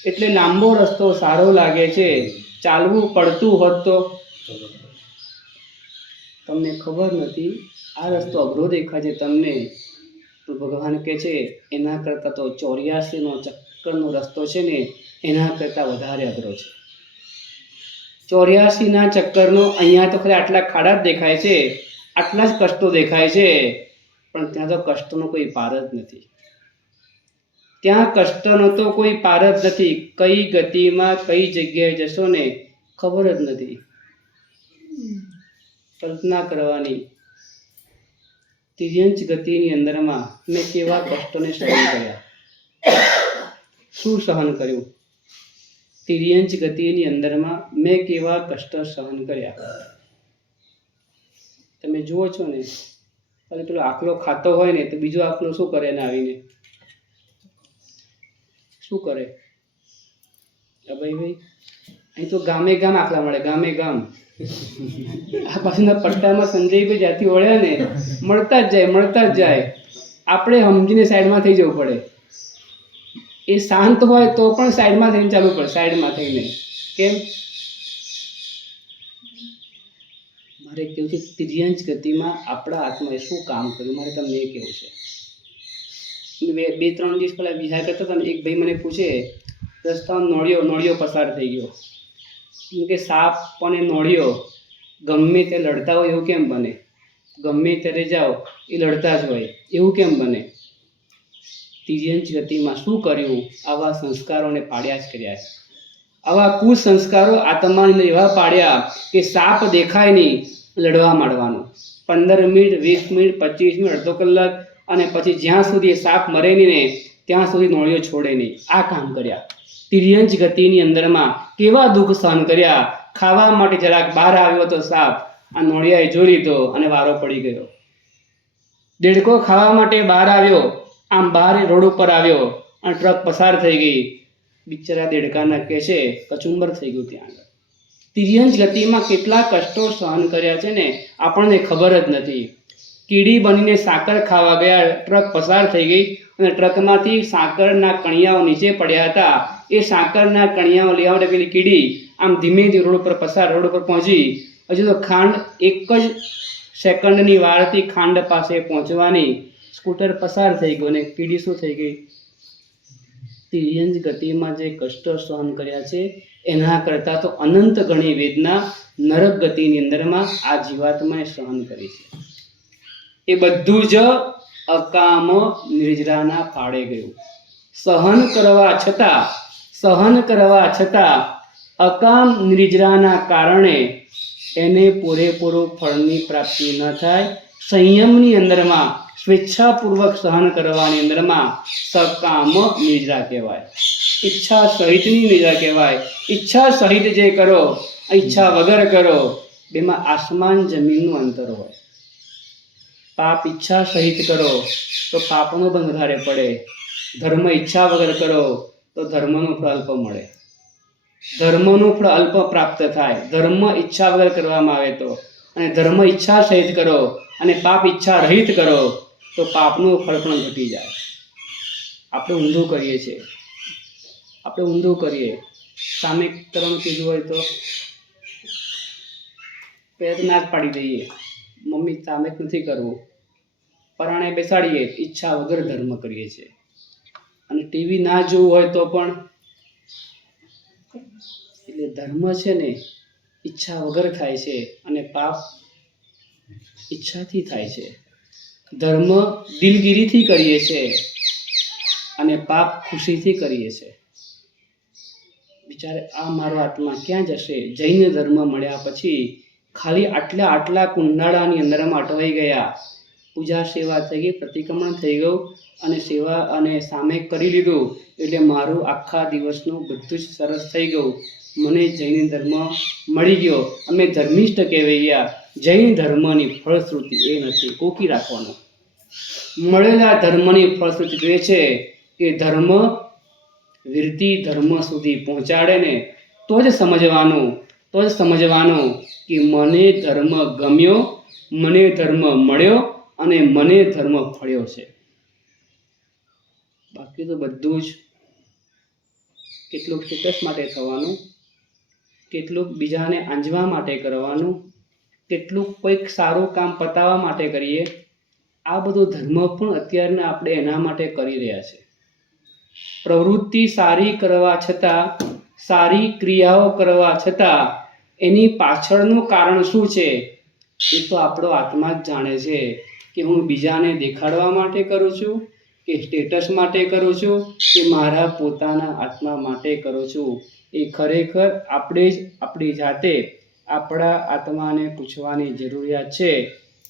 એટલે લાંબો રસ્તો સારો લાગે છે, ચાલવું પડતું હોત તો તમને ખબર નથી, આ રસ્તો અઘરો દેખાય છે તમને, તો ભગવાન કહે છે એના કરતાં તો 84નો ચક્કરનો રસ્તો છે ને એના કરતાં વધારે અઘરો છે. 84ના ચક્કરનો અહીંયા તો ખરે આટલા ખાડા જ દેખાય છે, આટલા જ કષ્ટો દેખાય છે, પણ ત્યાં તો કષ્ટનો કોઈ પાર જ નથી. ત્યાં કષ્ટનો તો કોઈ પાર જ નથી. કઈ ગતિમાં કઈ જગ્યાએ જશો ને ખબર જ નથી. કલ્પના કરવાની, તિર્યંચ ગતિની અંદરમાં મેં કેવા કષ્ટોને સહન કર્યા. શું સહન કર્યું? તિર્યંચ ગતિની અંદરમાં મેં કેવા કષ્ટ સહન કર્યા. તમે જુઓ છો ને, અને પેલો આખલો ખાતો હોય ને તો બીજો આખલો શું કરે? એને આવીને શું કરે? ભાઈ અહીં તો ગામે ગામ આખલા મળે, ગામે ગામ. આ પાછળના પટ્ટામાં સંજયભાઈ જ્યાંથી વળ્યા ને મળતા જ જાય. આપણે સમજીને સાઈડમાં થઈ જવું પડે. એ શાંત હોય તો પણ સાઈડમાં થઈને ચાલવું પડે, સાઈડમાં થઈને. કેમ? મારે કેવું છે, તિર્યંચ ગતિમાં આપણા આત્માએ શું કામ કર્યું મારે તમને એ કહેવું છે. 2-3 દિવસ પહેલા વિહાર કરતા હતા ને, એક ભાઈ મને પૂછે રસ્તામાં નોળિયો પસાર થઈ ગયો. કે સાપ પણ નોળિયો ગમે તે લડતા હોય એવું કેમ બને? ગમે ત્યારે જાઓ એ લડતા જ હોય એવું કેમ બને? તિર્યંચ ગતિમાં શું કર્યું? આવા સંસ્કારોને પાડ્યા જ કર્યા છે. આવા કુસંસ્કારો આત્માને એવા પાડ્યા કે સાપ દેખાય નહીં, લડવા માંડવાનું. 15 મિનિટ, 20 મિનિટ, 25 મિનિટ, અડધો કલાક, અને પછી જ્યાં સુધી સાપ મરે નહીં ને ત્યાં સુધી નોળિયો છોડે નહીં. આ કામ કર્યા. તિર્યંચ ગતિની અંદરમાં કેવા દુઃખ સહન કર્યા. ખાવા માટે જરાક બહાર આવ્યો તો સાપ, આ નોળિયાએ જોઈ લીધો અને વારો પડી ગયો. દેડકો ખાવા માટે બહાર આવ્યો, આમ બહાર રોડ ઉપર આવ્યો અને ટ્રક પસાર થઈ ગઈ. બિચારા દેડકાના કે છે કચુંબર થઈ ગયું ત્યાં આગળ. તિર્યંચ ગતિમાં કેટલા કષ્ટો સહન કર્યા છે ને આપણને ખબર જ નથી. કીડી બનીને સાકર ખાવા ગયા, ટ્રક પસાર થઈ ગઈ અને ટ્રકમાંથી સાકરના કણિયાઓ નીચે પડ્યા હતા. એ સાકરના કણિયાઓ લેવા માટે પેલી કીડી આમ ધીમે રોડ ઉપર પહોંચી. હજુ તો ખાંડ 1 જ સેકન્ડની વારથી ખાંડ પાસે પહોંચવાની. સ્કૂટર પસાર થઈ ગયું અને કીડી શું થઈ ગઈ? તિર્યંજ ગતિમાં જે કષ્ટ સહન કર્યા છે એના કરતાં તો અનંત ગણી વેદના નરક ગતિની અંદરમાં આ જીવાત્માએ સહન કરી છે. એ બધું જ અકામ નિર્જરાના ફાળે ગયું. સહન કરવા છતાં અકામ નિર્જરાના કારણે એને પૂરેપૂરું ફળની પ્રાપ્તિ ન થાય. સંયમની અંદરમાં સ્વેચ્છાપૂર્વક સહન કરવાની અંદરમાં સકામ નિર્જરા કહેવાય. ઈચ્છા સહિતની નિર્જરા કહેવાય. ઈચ્છા સહિત જે કરો, ઈચ્છા વગર કરો, બેમાં આસમાન જમીનનું અંતર હોય. પાપ ઈચ્છા સહિત કરો તો પાપનો પણ વધારે પડે. ધર્મ ઈચ્છા વગર કરો તો ધર્મનું ફળ અલ્પ મળે. ધર્મનું ફળ અલ્પ પ્રાપ્ત થાય. ધર્મ ઈચ્છા વગર કરવામાં આવે તો, અને ધર્મ ઈચ્છા સહિત કરો અને પાપ ઈચ્છા રહિત કરો તો પાપનું ફળ પણ ઘટી જાય. આપણે ઊંધું કરીએ છીએ. સામે કરવાનું કીધું હોય તો પહેલાં ના જ પાડી દઈએ, મમ્મી સામે જ નથી કરવું, પરાણે બેસાડીએ, ઈચ્છા વગર ધર્મ કરીએ છીએ. અને ટીવી ના જોવું હોય તો પણ, એટલે ધર્મ છે ને ઈચ્છા વગર થાય છે અને પાપ ઈચ્છાથી થાય છે. ધર્મ દિલગીરીથી કરીએ છીએ અને પાપ ખુશીથી કરીએ છીએ. બિચારે આ મારો આત્મા ક્યાં જશે? જૈન ધર્મ મળ્યા પછી ખાલી આટલા કુંડાળાની અંદરમાં અટવાઈ ગયા. પૂજા સેવા થઈ ગઈ, પ્રતિક્રમણ થઈ ગયું અને સેવા અને સામે કરી લીધું એટલે મારું આખા દિવસનું બધું જ સરસ થઈ ગયું. મને જૈન ધર્મ મળી ગયો, અમે ધર્મિષ્ઠ કહેવાઈ ગયા. જૈન ધર્મની ફળશ્રુતિ એ નથી, કોકી રાખવાનું. મળેલા ધર્મની ફળશ્રુતિ એ છે કે ધર્મ વિરતી ધર્મ સુધી પહોંચાડે ને તો જ સમજવાનું કે મને ધર્મ ગમ્યો, મને ધર્મ મળ્યો અને મને ધર્મ ફળ્યો છે. બાકી તો બધું જ કેટલુંક સ્ટેટસ માટે થવાનું, કેટલુંક બીજાને આંજવા માટે કરવાનું, કેટલુંક કોઈક સારું કામ પતાવવા માટે કરીએ. આ બધો ધર્મ પણ અત્યારના આપણે એના માટે કરી રહ્યા છે. પ્રવૃત્તિ સારી કરવા છતાં, સારી ક્રિયાઓ કરવા છતાં એની પાછળનું કારણ શું છે એ તો આપણો આત્મા જ જાણે છે. કે હું બીજાને દેખાડવા માટે કરું છું, કે સ્ટેટસ માટે કરું છું, કે મારા પોતાના આત્મા માટે કરું છું. એ ખરેખર આપણે જ આપણી જાતે આપણા આત્માને પૂછવાની જરૂરિયાત છે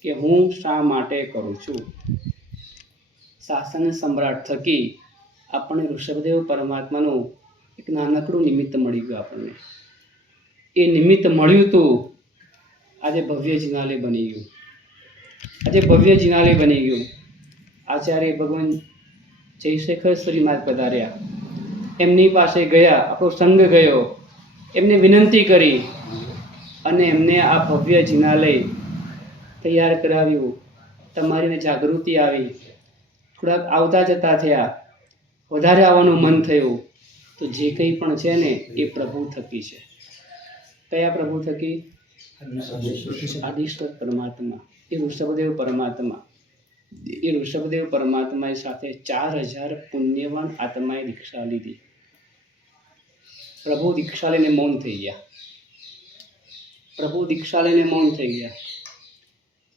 કે હું શા માટે કરું છું. શાસન સમ્રાટ થકી આપણને ઋષભદેવ પરમાત્માનું એક નાનકડું નિમિત્ત મળી ગયું. આપણને એ નિમિત્ત મળ્યું હતું, આજે ભવ્ય જિનાલય બની ગયું. આચાર્ય ભગવાન જયશેખર શ્રી મહારાજ પધાર્યા, એમની પાસે ગયા, આપણો સંઘ ગયો, એમને વિનંતી કરી અને એમને આ ભવ્ય જિનાલય તૈયાર કરાવ્યું. તમારીને જાગૃતિ આવી, થોડાક આવતા જતા થયા, વધારે આવવાનું મન થયું. તો જે કંઈ પણ છે ને એ પ્રભુ થકી છે. કયા પ્રભુ થકી? આદિશ્વર પરમાત્મા, એ ઋષભદેવ પરમાત્મા સાથે 4000 પુણ્યવાન આત્માએ દીક્ષા લીધી. પ્રભુ દીક્ષા લઈને મૌન થઈ ગયા.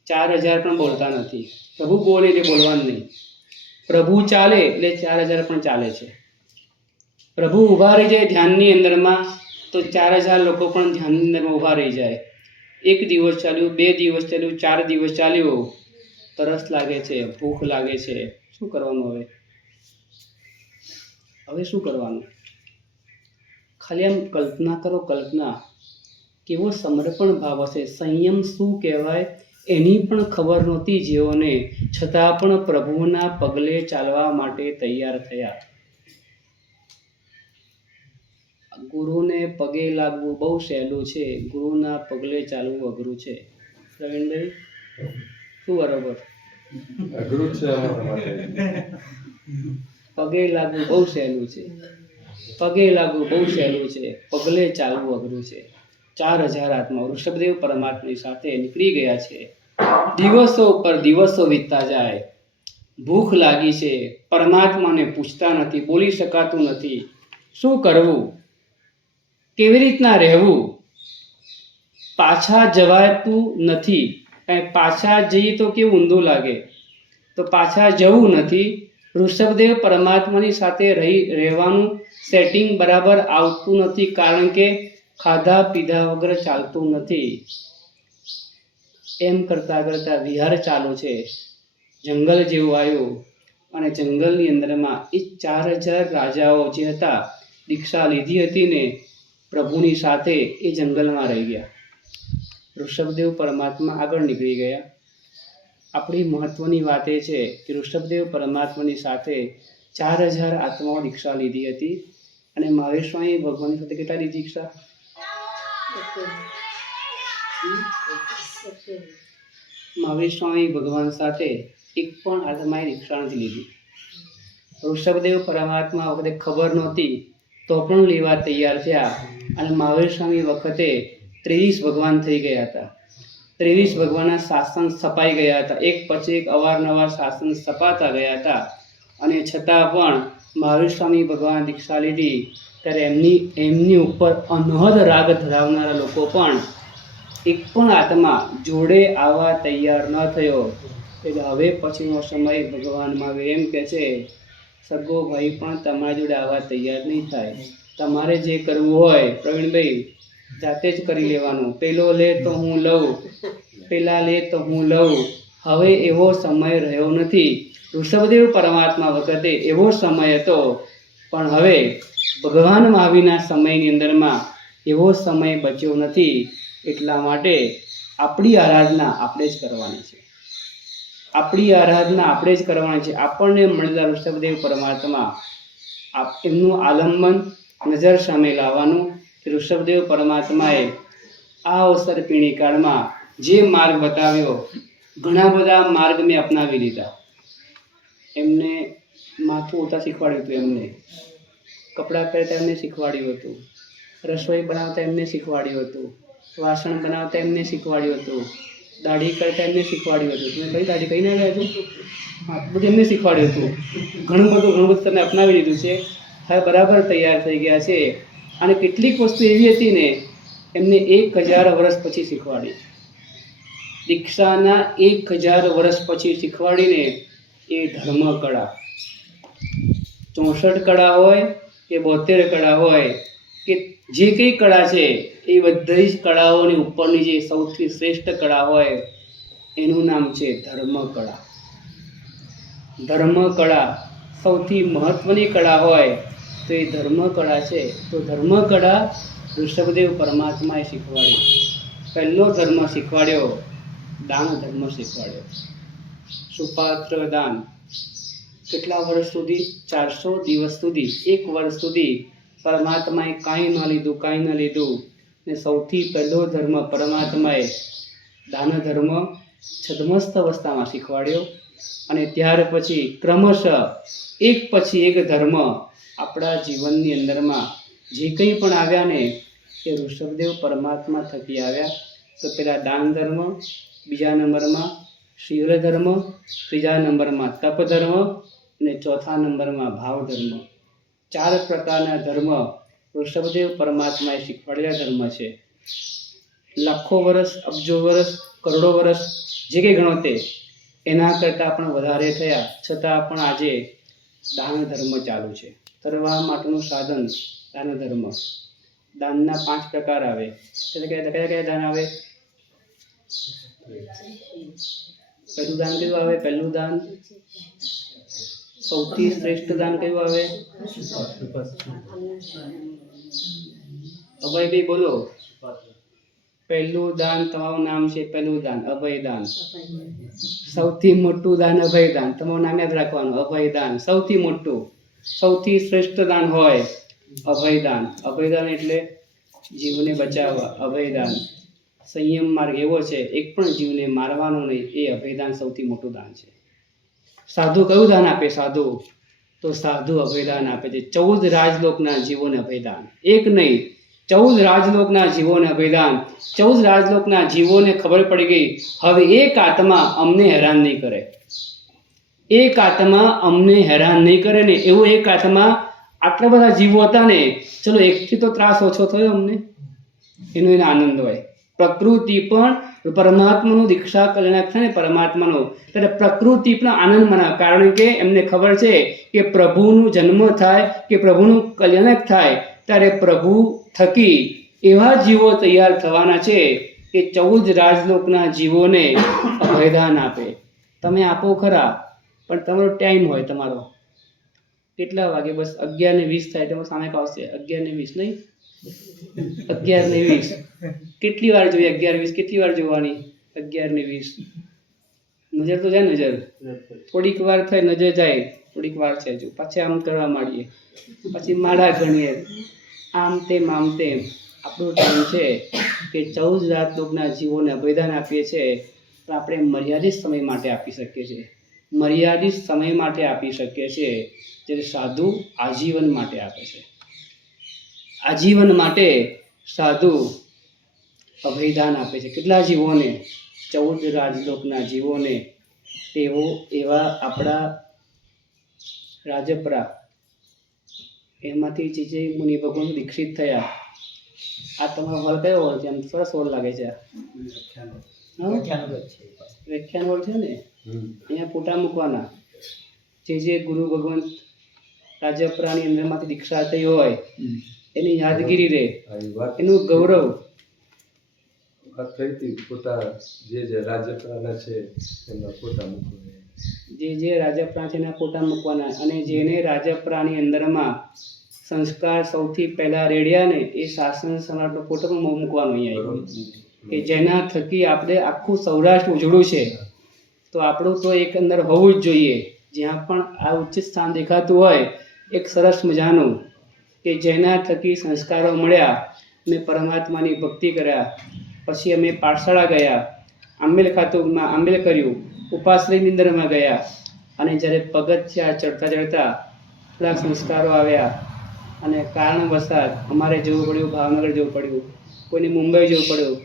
4000 પણ બોલતા નથી. પ્રભુ બોલે એટલે બોલવાનું નહીં. પ્રભુ ચાલે એટલે 4000 પણ ચાલે છે. પ્રભુ ઊભા રહી જાય ધ્યાનની અંદરમાં તો 4000 લોકો પણ ધ્યાનની અંદરમાં ઊભા રહી જાય. 1 દિવસ ચાલ્યું, 2 દિવસ ચાલ્યું, 4 દિવસ ચાલ્યું, તરસ લાગે છે, ભૂખ લાગે છે, શું કરવાનું? હવે શું કરવાનું? ખાલી આમ કલ્પના કરો, કેવો સમર્પણ ભાવ હશે. સંયમ શું કહેવાય એની પણ ખબર નહોતી જેઓને, છતાં પણ પ્રભુના પગલે ચાલવા માટે તૈયાર થયા. ગુરુને પગે લાગવું બહુ સહેલું છે, ગુરુના પગલે ચાલવું અઘરું છે. પ્રવીણભાઈ, શું બરોબર? અઘરું છે. પગે લાગવું બહુ સહેલું છે, પગલે ચાલવું અઘરું છે. 4000 આત્મા ઋષભદેવ પરમાત્માની સાથે નીકળી ગયા છે. દિવસો ઉપર દિવસો વીતતા જાય, ભૂખ લાગી છે, પરમાત્માને પૂછતા નથી, બોલી શકાતું નથી, શું કરવું, કેવી રીતના રહેવું, પાછા જવાતું નથી, કારણ પાછા જઈએ તો કેવું ઊંધું લાગે, તો પાછા જવું નથી. ઋષભદેવ પરમાત્માની સાથે રહેવાનું સેટિંગ બરાબર આવતું નથી, કારણ કે ખાધા પીધા વગર ચાલતું નથી. એમ કરતાં કરતાં વિહાર ચાલુ છે, જંગલ જેવું આવ્યું અને જંગલની અંદરમાં એ 4000 રાજાઓ જે હતા દીક્ષા લીધી હતી ને પ્રભુની સાથે, એ જંગલમાં રહી ગયા. ઋષભદેવ પરમાત્મા આગળ નીકળી ગયા. આપણી મહત્વની વાત એ છે કે ઋષભદેવ પરમાત્માની સાથે 4000 આત્માઓ દીક્ષા લીધી હતી અને મહાવીર સ્વામી ભગવાનની સાથે કેટલા લીધી દીક્ષા? મહાવીર સ્વામી ભગવાન સાથે એક પણ આત્માએ દીક્ષા નથી લીધી. ઋષભદેવ પરમાત્મા વખતે ખબર નહોતી તો પણ લેવા તૈયાર થયા અને મહાવીર સ્વામી વખતે 23 ભગવાન થઈ ગયા હતા. 23 ભગવાનના શાસન સ્થપાઈ ગયા હતા. એક પછી એક અવારનવાર શાસન સ્થપાતા ગયા હતા અને છતાં પણ મહાવીર સ્વામી ભગવાન દીક્ષા લીધી ત્યારે એમની ઉપર અનહદ રાગ ધરાવનારા લોકો પણ એક પણ આત્મા જોડે આવવા તૈયાર ન થયો. એટલે હવે પછીનો સમય ભગવાન મહાવીર એમ કહે છે, સગો ભાઈ પણ તમારી જોડે આવવા તૈયાર નહીં થાય. તમારે જે કરવું હોય પ્રવીણભાઈ જાતે જ કરી લેવાનું. પેલો લે તો હું લઉં, પેલા લે તો હું લઉં. હવે એવો સમય રહ્યો નથી. ઋષભદેવ પરમાત્મા વખતે એવો સમય હતો, પણ હવે ભગવાન મહાવીરના સમયની અંદરમાં એવો સમય બચ્યો નથી. એટલા માટે આપણી આરાધના આપણે જ કરવાની છે. આપણી આરાધના આપણે જ કરવાની છે. આપણને મળેલા ઋષભદેવ પરમાત્મા એમનું આલંબન નજર સામે લાવવાનું. ઋષભદેવ પરમાત્માએ આ અવસર પીણી કાળમાં જે માર્ગ બતાવ્યો, ઘણા બધા માર્ગ મેં અપનાવી લીધા. એમને માથું ઉતા શીખવાડ્યું હતું, એમને કપડાં પહેરતા એમને શીખવાડ્યું હતું, રસોઈ બનાવતા એમને શીખવાડ્યું હતું, વાસણ બનાવતા એમને શીખવાડ્યું હતું, દાઢી કરતા એમને શીખવાડ્યું હતું. તમે કઈ દાઢી કહીને આવ્યા છો? હા, બધું એમને શીખવાડ્યું હતું. ઘણું બધું તમે અપનાવી લીધું છે. હવે બરાબર તૈયાર થઈ ગયા છે. અને કેટલીક વસ્તુ એવી હતી ને એમને 1000 વર્ષ પછી શીખવાડી. દીક્ષાના 1000 વર્ષ પછી શીખવાડીને એ ધર્મ કળા, 64 કળા હોય કે 72 કળા હોય કે જે કંઈ કળા છે એ બધી જ કળાઓની ઉપરની જે સૌથી શ્રેષ્ઠ કળા હોય એનું નામ છે ધર્મ કળા. ધર્મ કળા સૌથી મહત્વની કળા હોય તો એ ધર્મ કળા છે. તો ધર્મ કળા ઋષભદેવ પરમાત્માએ શીખવાડી. પહેલો ધર્મ શીખવાડ્યો, દાન ધર્મ શીખવાડ્યો. સુપાત્ર દાન. કેટલા વર્ષ સુધી? 400 દિવસ સુધી, 1 વર્ષ સુધી પરમાત્માએ કાંઈ ન લીધું. ને સૌથી પહેલો ધર્મ પરમાત્માએ દાન ધર્મ છદ્મસ્ત અવસ્થામાં શીખવાડ્યો. અને ત્યાર પછી ક્રમશઃ એક પછી એક ધર્મ આપણા જીવનની અંદરમાં જે કંઈ પણ આવ્યા ને એ ઋષભદેવ પરમાત્મા થકી આવ્યા. તો પેલા દાન ધર્મ, બીજા નંબરમાં શીલ ધર્મ, ત્રીજા નંબરમાં તપ ધર્મ અને ચોથા નંબરમાં ભાવ ધર્મ. 4 પ્રકારના ધર્મ ઋષભદેવ પરમાત્માએ શીખવાડેલા ધર્મ છે. લાખો વર્ષ, અબજો વર્ષ, કરોડો વર્ષ જે કંઈ ગણો તે એના કરતાં પણ વધારે થયા, છતાં પણ આજે દાન ધર્મ ચાલુ છે. તરવા માટેનું સાધન દાન ધર્મ. દાનના 5 પ્રકાર આવે. કયા દાન આવે? પહેલું દાન કયું આવે? પહેલું દાન સૌથી શ્રેષ્ઠ દાન કયું આવે? અભયભાઈ બોલો. પહેલું દાન તમારું નામ છે, પહેલું દાન અભય દાન. સૌથી મોટું દાન અભય દાન. તમારું નામ યાદ રાખવાનું, અભય દાન. સૌથી મોટું, સૌથી શ્રેષ્ઠ દાન હોય અભય દાન. અભય દાન એટલે જીવને બચાવવા. અભય દાન સંયમ માર્ગ એવો છે, એક પણ જીવને મારવાનો નહીં. એ અભયદાન સૌથી મોટું દાન છે. સાધુ કયું દાન આપે? સાધુ તો સાધુ અભયદાન આપે છે. 14 રાજલોકના જીવોને અભયદાન. એક નહીં, 14 રાજલોકના જીવોને અભયદાન. 14 રાજલોકના જીવોને ખબર પડી ગઈ હવે એક આત્મા અમને હેરાન નહીં કરે. એક આત્મા અમને હેરાન નહીં કરે ને, એવું એક આત્મા આટલા બધા જીવો હતા ને, ચલો એકથી તો ત્રાસ ઓછો થયો અમને, એનો એને આનંદ હોય. પ્રકૃતિ પણ પરમાત્માનું દીક્ષા કલ્યાણ થાય ને પરમાત્માનો, ત્યારે પ્રકૃતિ પણ આનંદ મનાવે, કારણ કે એમને ખબર છે કે પ્રભુનું જન્મ થાય કે પ્રભુનું કલ્યાણ થાય ત્યારે પ્રભુ થકી એવા જીવો તૈયાર થવાના છે કે 14 રાજલોકના જીવોને અભયદાન આપે. તમે આપો ખરા, પણ તમારો ટાઈમ હોય તમારો કેટલા વાગે, બસ 11:20 થાય એટલે સામે આવશે 11:20 નહીં, 11:20 કેટલી વાર જોઈએ? 11:20 કેટલી વાર જોવાની? 11:20 નજર તો જાય, નજર થોડીક વાર થાય, નજર જાય થોડીક વાર છે, જો પછી આમ કરવા માંડીએ, પછી માળા ગણીએ, આમ તેમ આપણો ટાઈમ છે કે 14 રાજલોકના જીવોને અભયદાન આપીએ છીએ, તો આપણે મર્યાદિત સમય માટે આપી શકીએ છીએ, મર્યાદિત સમય માટે આપી શકીએ છીએ, જ્યારે સાધુ આજીવન માટે આપે છે. આજીવન માટે સાધુ અભયદાન આપે છે. કેટલા જીવોને? 14 રાજલોકના જીવોને. એવા આપણા રાજપરા એમાંથી જે મુનિ ભગવાન દીક્ષિત થયા. આ તમારો હોલ કયો હોલ છે? આમ સરસ હોલ લાગે છે. વ્યાખ્યાન હોલ છે ને, અહીંયા ફોટા મૂકવાના. જે ગુરુ ભગવંત રાજપરાની અંદરમાંથી દીક્ષા થઈ હોય એની યાદગીરી રહે, એનું ગૌરવ. જે રાજપરા છે એના ફોટા મૂકવાના, અને જેને રાજપરાની અંદરમાં સંસ્કાર સૌથી પહેલા રેડ્યા ને એ શાસન સમ્રાટનો ફોટો પણ મૂકવાનો અહીંયા, કે જેના થકી આપણે આખું સૌરાષ્ટ્ર ઉજળું છે. તો આપણું તો એક અંદર હોવું જ જોઈએ. જ્યાં પણ આ ઉચ્ચ સ્થાન દેખાતું હોય એક સરસ મજાનું, કે જેના થકી સંસ્કારો મળ્યા, અમે પરમાત્માની ભક્તિ કર્યા, પછી અમે પાઠશાળા ગયા, આંબેલ ખાતુમાં આંબેલ કર્યું, ઉપાશ્રયની અંદરમાં ગયા, અને જ્યારે પગથિયા ચડતા થોડાક સંસ્કારો આવ્યા, અને કારણવશાત અમારે જવું પડ્યું, ભાવનગર જવું પડ્યું, કોઈને મુંબઈ જવું પડ્યું,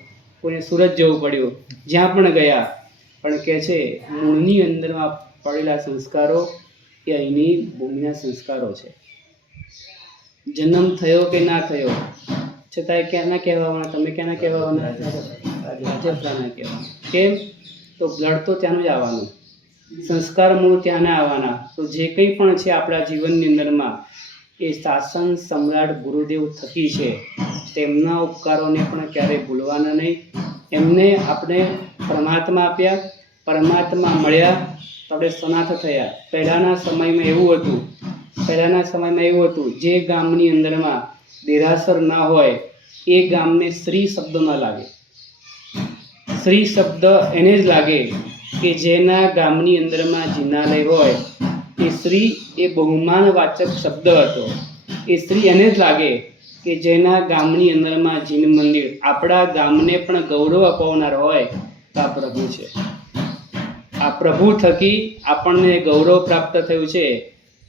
કોઈને સુરત જવું પડ્યું, જ્યાં પણ ગયા, પણ કહે છે મૂળની અંદરમાં પડેલા સંસ્કારો એ અહીંની ભૂમિના સંસ્કારો છે. જન્મ થયો કે ના થયો છતાંય ક્યાંના કહેવાના, તમે ક્યાંના કહેવાના? રાજપરાના કહેવાના. કેમ? તો બ્લડ તો ત્યાંનું જ આવવાનું, સંસ્કાર મૂળ ત્યાંના આવવાના. તો જે કંઈ પણ છે આપણા જીવનની અંદરમાં એ શાસન સમ્રાટ ગુરુદેવ થકી છે. તેમના ઉપકારોને પણ ક્યારેય ભૂલવાના નહીં. એમને આપણે પરમાત્મા આપ્યા, પરમાત્મા મળ્યા તો આપણે સનાથ થયા. પહેલાંના સમયમાં એવું હતું જે ગામની અંદરમાં દેરાસર ના હોય એ ગામને શ્રી શબ્દ ના લાગે. શ્રી શબ્દ એને જ લાગે કે જેના ગામની અંદરમાં જિનાલય હોય. એ શ્રી એ બહુમાનવાચક શબ્દ હતો. એ શ્રી એને જ લાગે કે જેના ગામની અંદરમાં જીન મંદિર. આપણા ગામને પણ ગૌરવ અપાવનાર હોય તો આ પ્રભુ છે. આ પ્રભુ થકી આપણને ગૌરવ પ્રાપ્ત થયું છે.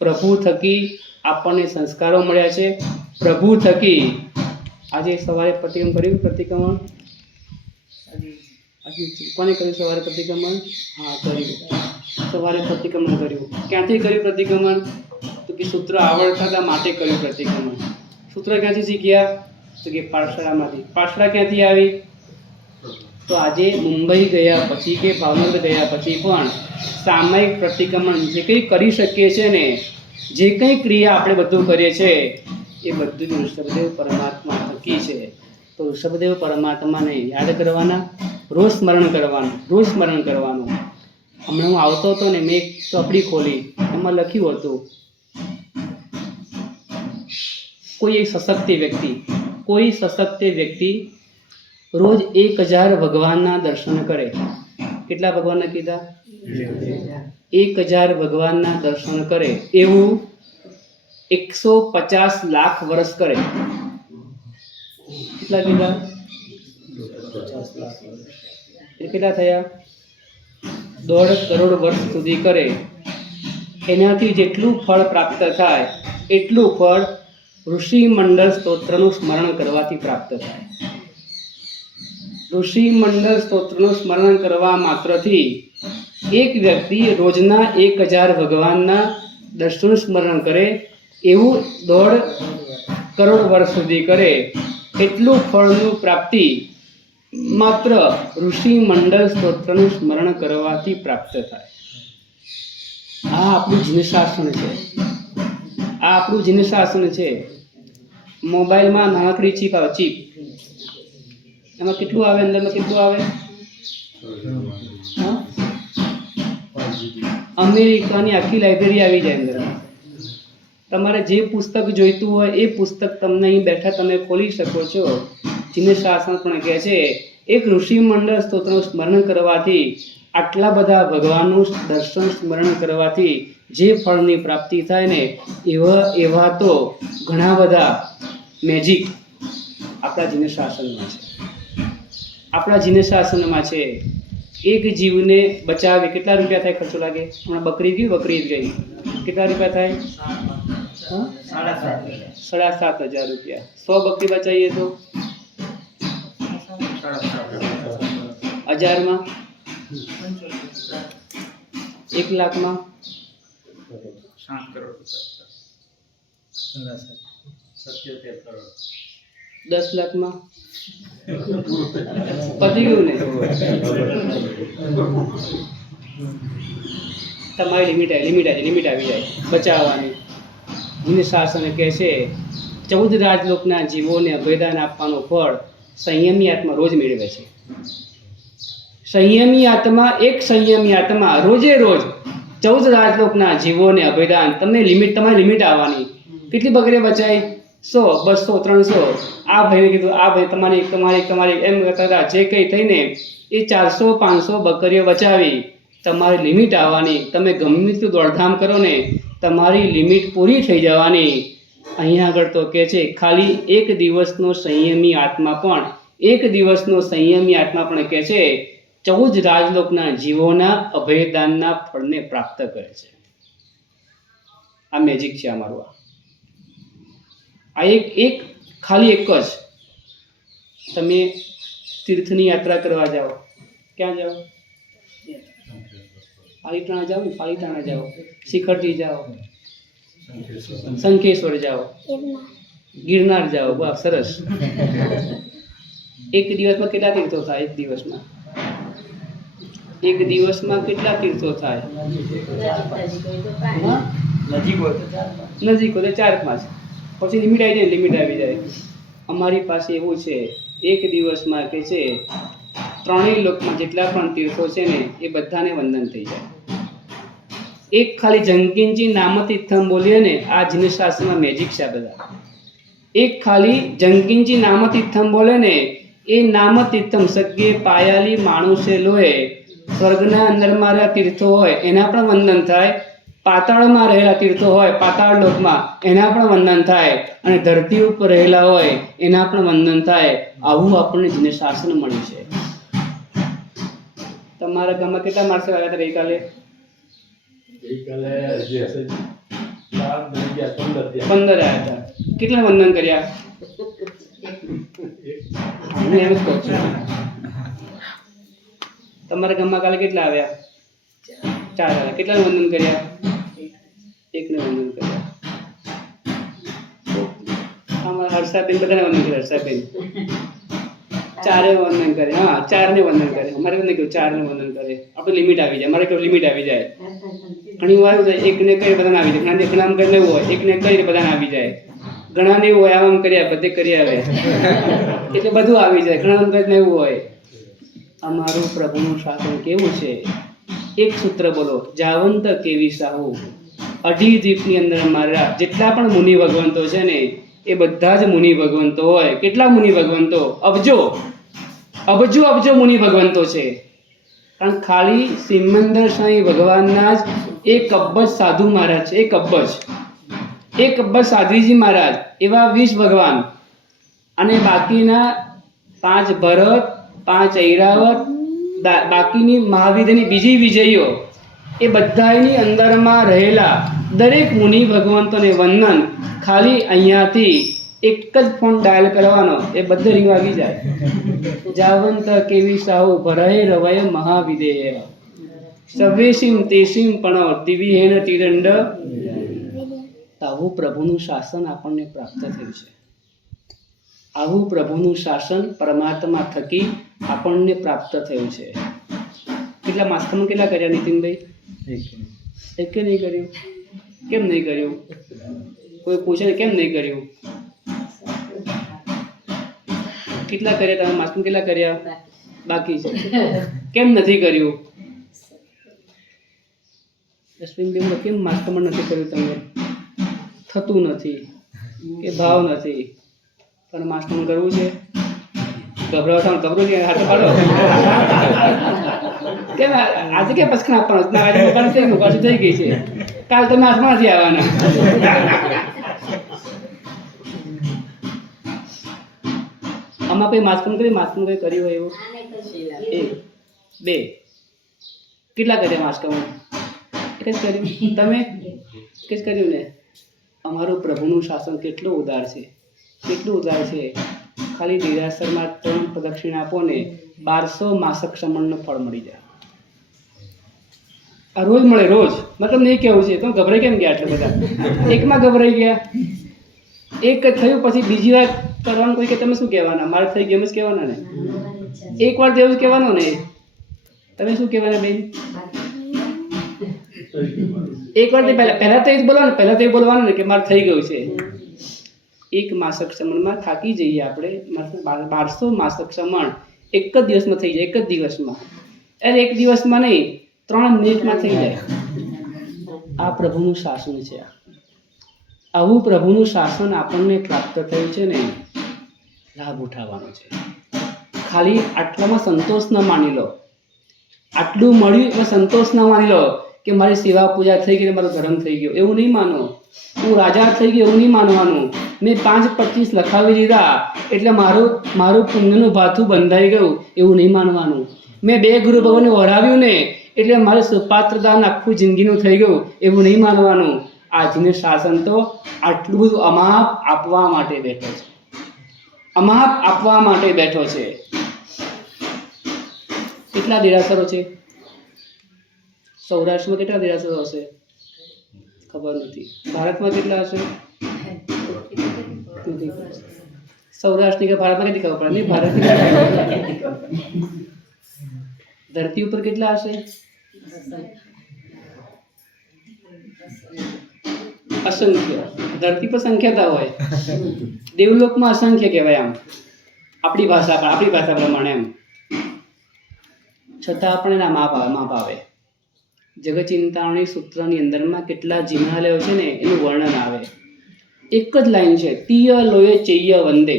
પ્રભુ થકી આપણને સંસ્કારો મળ્યા છે. પ્રભુ થકી આજે સવારે પ્રતિક્રમણ કોને કર્યું? સવારે પ્રતિક્રમણ? હા, કર્યું. સવારે પ્રતિક્રમણ કર્યું. ક્યાંથી કર્યું પ્રતિક્રમણ? તો કે સૂત્ર આવડતા હતા માટે કર્યું પ્રતિક્રમણ. સૂત્ર ક્યાંથી શીખ્યા? તો કે પાઠશાળામાંથી. પાઠશાળા ક્યાંથી આવી? તો આજે મુંબઈ ગયા પછી કે ભાવનગર ગયા પછી પણ સામયિક પ્રતિક્રમણ જે કંઈ કરી શકીએ છીએ ને, જે કંઈ ક્રિયા આપણે બધું કરીએ છીએ એ બધું જ ઋષભદેવ પરમાત્મા થકી છે. તો ઋષભદેવ પરમાત્માને યાદ કરવાના, રોજ સ્મરણ કરવાનું. હમણાં હું આવતો હતો ને, મેં એક ચોપડી ખોલી, એમાં લખ્યું હતું કોઈ સશક્ત વ્યક્તિ રોજ 1000 ભગવાનના દર્શન કરે. કેટલા ભગવાનના કીધા? 1000 ભગવાનના દર્શન કરે એવું 150 લાખ વર્ષ કરે. કેટલા કીધા? 50 લાખ વર્ષ. એ કેટલા થયા? 1.5 કરોડ વર્ષ સુધી કરે. એનાથી જેટલું ફળ પ્રાપ્ત થાય એટલું ફળ ઋષિ મંડળ સ્તોત્રનું સ્મરણ કરવાથી પ્રાપ્ત થાય. ઋષિ મંડળ સ્તોત્રનું સ્મરણ કરવા માત્રથી એક વ્યક્તિ રોજના 1000 ભગવાનના દર્શન સ્મરણ કરે એવું 1.5 કરોડ વર્ષ સુધી કરે એટલું ફળનું પ્રાપ્તિ માત્ર ઋષિ મંડળ સ્તોત્રનું સ્મરણ કરવાથી પ્રાપ્ત થાય. આ આપણું જીનશાસન છે. આ આપણું જીનશાસન છે. મોબાઈલમાં નાનકડી ચીપ આવે, ચીપ એમાં કેટલું આવે, અંદરમાં કેટલું આવે? હા? અમેરિકાની આખી લાઇબ્રેરી આવી જાય અંદર. તમારે જે પુસ્તક જોઈતું હોય એ પુસ્તક તમને અહીં બેઠા તમે ખોલી શકો છો. જીનશાસન પણ કહે છે એક ઋષિ મંડળ સ્તોત્રનું સ્મરણ કરવાથી, આટલા બધા ભગવાનનું દર્શન સ્મરણ કરવાથી જે ફળની પ્રાપ્તિ થાય ને એવા તો ઘણા બધા મેજિક આપણા જીનશાસનમાં છે. આપણા જીનશાસનમાં છે. એક જીવને બચાવે કેટલા રૂપિયા થાય ખર્ચો લાગે? હમણાં બકરી ગઈ, બકરી જ ગઈ, કેટલા રૂપિયા થાય? 7,500 રૂપિયા. 100 બકરી બચાવીએ તો 1000માં, 1 લાખમાં 10 લાખમાં પતી ગયું ને? તમારી લિમિટ આવી જાય બચાવવાની. જીનશાસન કહે છે 14 રાજલોકના જીવોને અભયદાન આપવાનું ફળ સંયમી આત્મા રોજ મેળવે છે. સંયમી આત્મા રોજે રોજ 14 રાજલોકના જીવોને અભયદાન. તમારી લિમિટ આવવાની. કેટલી બકરીઓ બચાવી? 100, 200, 300. આ ભાઈને કીધું, આ ભાઈ તમારી એમ કરતા જે કંઈ થઈને એ 400, 500 બકરીઓ બચાવી. તમારી લિમિટ આવવાની. તમે ગમે તેટલું દોડધામ કરો ને તમારી લિમિટ પૂરી થઈ જવાની. અહીંયા આગળ તો કહે છે ખાલી એક દિવસનો સંયમી આત્મા પણ કહે છે 14 રાજલોકના જીવોના અભયદાનના ફળને પ્રાપ્ત કરે છે. આ મેજિક છે અમારું. આ એક ખાલી એક જ. તમે તીર્થની યાત્રા કરવા જાઓ, ક્યાં જાઓ? પાલીતાણા જાઓ, શિખરજી જાઓ, શંખેશ્વર જાઓ, ગિરનાર જાઓ. વાહ, સરસ. એક દિવસમાં કેટલા તીર્થો થાય? એક દિવસમાં કેટલા તીર્થો થાય? નજીક હોય તો 4-5. પછી લિમિટ આવી જાય. અમારી પાસે એવું છે એક દિવસમાં કે છે 3 લોકમાં જેટલા પણ તીર્થો છે ને એ બધાને વંદન થઈ જાય. એક ખાલી જંકિંચી નામતીર્થમ બોલીએ ને, આ જીનશાસ્ત્રમાં મેજિક છે. આ બધા એક ખાલી જંકિંચી નામતીર્થમ બોલે ને એ નામતીર્થમ સગ્ગે પાયાલી માણુસે લોહે. સ્વર્ગના અંદરમાં રહેલા તીર્થો હોય એના પણ વંદન થાય. પાતાળમાં રહેલા તીર્થો હોય પાતાળ લોકમાં એના પણ વંદન થાય. અને ધરતી ઉપર રહેલા હોય એના પણ વંદન થાય. આવું આપણને જીનશાસન મળ્યું છે. તમારા ગામમાં કેટલા માણસો આવ્યા હતા ગઈકાલે? 15 આવ્યા હતા. કેટલા વંદન કર્યા? હું એમ જ કહું છું. તમારા ગામમાં કાલે કેટલા આવ્યા? 4 આવ્યા. કેટલા વંદન કર્યા? 1 ને વંદન કર્યા. અમારા હર્ષાબેન બધાને વંદન કર્યા. હર્ષાબેન 4 વંદન કરે. હા, 4 ને વંદન કરે. અમારે નહીં કહ્યું 4 ને વંદન કરે. આપણે લિમિટ આવી જાય. અમારે કેવું લિમિટ આવી જાય. ઘણી વાર એકને કઈ બધાને આવી જાય. ઘણા કરીને એવું હોય એકને કઈ બધાને આવી જાય. ઘણાને એવું હોય આમ કર્યા બધે કરી આવે એટલે બધું આવી જાય. ઘણા કરીને એવું હોય. અમારું પ્રભુનું શાસન કેવું છે? એક સૂત્ર બોલો, જાવંત કેવી સાહુ. 2.5 દ્વીપની અંદર મારા જેટલા પણ મુનિ ભગવંતો છે ને એ બધા જ મુનિ ભગવંતો હોય. કેટલા મુનિ ભગવંતો? અબજો મુનિ ભગવંતો છે. કારણ ખાલી સિમંદર સાંઈ ભગવાનના જ 1 અબજ સાધુ મહારાજ છે. 1 અબજ સાધ્વીજી મહારાજ, એવા 20 ભગવાન. અને બાકીના 5 ભરત, 5 ઐરાવત, બાકીની મહાવીરની બીજી વિજયીઓ, એ બધાની અંદરમાં રહેલા દરેક મુનિ ભગવંતોને વંદન ખાલી અહીંયાથી એક જ ફોન ડાયલ કરવાનો, એ બધે રિંગ વાગી જાય. જાવંત કેવી સાહુ ભરાય રવાય મહાવિદેય સવેશીમ તેશીમ પણ દિવ્યેન તિરંડ. આવું પ્રભુનું શાસન આપણને પ્રાપ્ત થયું છે. આવું પ્રભુનું શાસન પરમાત્મા થકી આપણને પ્રાપ્ત થયું છે. કેટલા માસ્કમાં કેટલા કર્યા નીતિનભાઈ? એક કે નહીં કર્યું? કેમ નહીં કર્યું? કોઈ પૂછે ને કેમ નહીં કર્યું? કેટલા કર્યા તમે માસ્કમાં? કેટલા કર્યા? બાકી છે. કેમ નથી કર્યું? અશ્વિનભાઈ કેમ માસ્કમાં નથી કર્યું? તમે થતું નથી કે ભાવ નથી, પણ માસ્કમાં કરવું છે. ગભરાવતા ગભરું છે. હાથ પાડો. કેમ આજે કે પસખણ આપવાનો? આજે મોબાઈલ થઈ ગયું, પાછું થઈ ગઈ છે. કાલ તમે હાથમાં નથી આવવાના. આમાં કોઈ માસ્કમ કરી? માસ્કમ કોઈ કર્યું હોય એવું? એક બે કેટલા કર્યા માસ્કમાં? એક જ કર્યું. તમે એક જ કર્યું ને? અમારું પ્રભુનું શાસન કેટલું ઉદાર છે, કેટલું ઉદાર છે. ખાલી દેરાસરમાં 3 પ્રદક્ષિણ આપો ને 1200 માસક સમણનું ફળ મળી જાય. આ રોજ મળે, રોજ. મતલબ નહીં કેવું છે. તમે ગભરાઈ કેમ ગયા આટલા બધા? એકમાં ગભરાઈ ગયા. એક થયું પછી બીજી વાર કરવાનું કોઈ કે તમે શું કહેવાના? મારે થઈ ગયું એમ જ કહેવાના ને? એક વાર તો એવું જ કહેવાનું ને? તમે શું કહેવાના બેન? એક વાર પહેલા તો એ જ બોલવાનું, પહેલા તો એ બોલવાનું ને કે મારે થઈ ગયું છે. એક માસક સમણમાં થાકી જઈએ આપણે. 1200 માસક સમણ એક જ દિવસમાં થઈ જાય. એક જ દિવસમાં. અરે એક દિવસમાં નહીં, 3 મિનિટમાં થઈ જાય. આ પ્રભુનું શાસન છે. આવું પ્રભુનું શાસન આપણને પ્રાપ્ત થયું છે ને, લાભ ઉઠાવવાનો છે. ખાલી આટલામાં સંતોષ ન માની લો. આટલું મળ્યું એમાં સંતોષ ન માની લો કે મારી સેવા પૂજા થઈ ગઈ, મારો ધર્મ થઈ ગયો, એવું નહીં માનો. હું રાજા થઈ ગયો એવું નહીં માનવાનું. મેં 5-25 લખાવી દીધા એટલે મારું પુણ્યનું ભાથું બંધાઈ ગયું એવું નહીં માનવાનું. મેં 2 ગુરુ ભગવાનને વરાવ્યું ને એટલે મારે સુપાત્રદાન આખું જિંદગીનું થઈ ગયું એવું નહીં માનવાનું. આજનું શાસન તો આટલું બધું અમાપ આપવા માટે બેઠો છે. અમાપ આપવા માટે બેઠો છે. કેટલા દેરાસરો છે સૌરાષ્ટ્રમાં? કેટલા દેરાસરો હશે ખબર નથી. ભારતમાં કેટલા હશે? સૌરાષ્ટ્રની કે ભારતમાં કેટલી ખબર પડે? નહીં, ભારતની ધરતી ઉપર કેટલા હશે? અસંખ્ય. ધરતી પર સંખ્યાતા હોય, દેવલોકમાં અસંખ્ય કહેવાય. આમ આપણી ભાષા પ્રમાણે એમ. છતાં આપણે એના માપ આવે. જગચિંતામણી સૂત્રની અંદરમાં કેટલા જિનાલયો છે ને એનું વર્ણન આવે. એક જ લાઈન છે, તિય લોય ચૈય વંદે.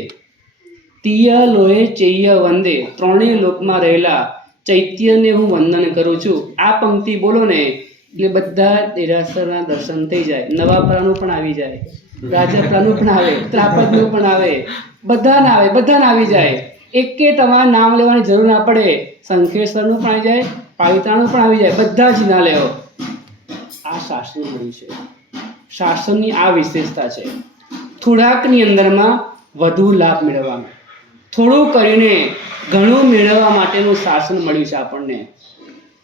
તિય લોય ચૈય વંદે. 3 લોકમાં રહેલા ચૈત્યને હું વંદન કરું છું. આ પંક્તિ બોલો ને એટલે બધા દેરાસરના દર્શન થઈ જાય. નવાપરાનું પણ આવી જાય, રાજપરાનું પણ આવે, ત્રાપદનું પણ આવે, બધાના આવી જાય. એકે તમારે નામ લેવાની જરૂર ના પડે. શંખેશ્વરનું પણ આવી જાય, પાલિતાણાનું પણ આવી જાય, બધા જ ના લેવો. આ શાસન મળ્યું છે. શાસનની આ વિશેષતા છે. થોડાકની અંદરમાં વધુ લાભ મેળવવાનો, થોડું કરીને ઘણું મેળવવા માટેનું શાસન મળ્યું છે આપણને.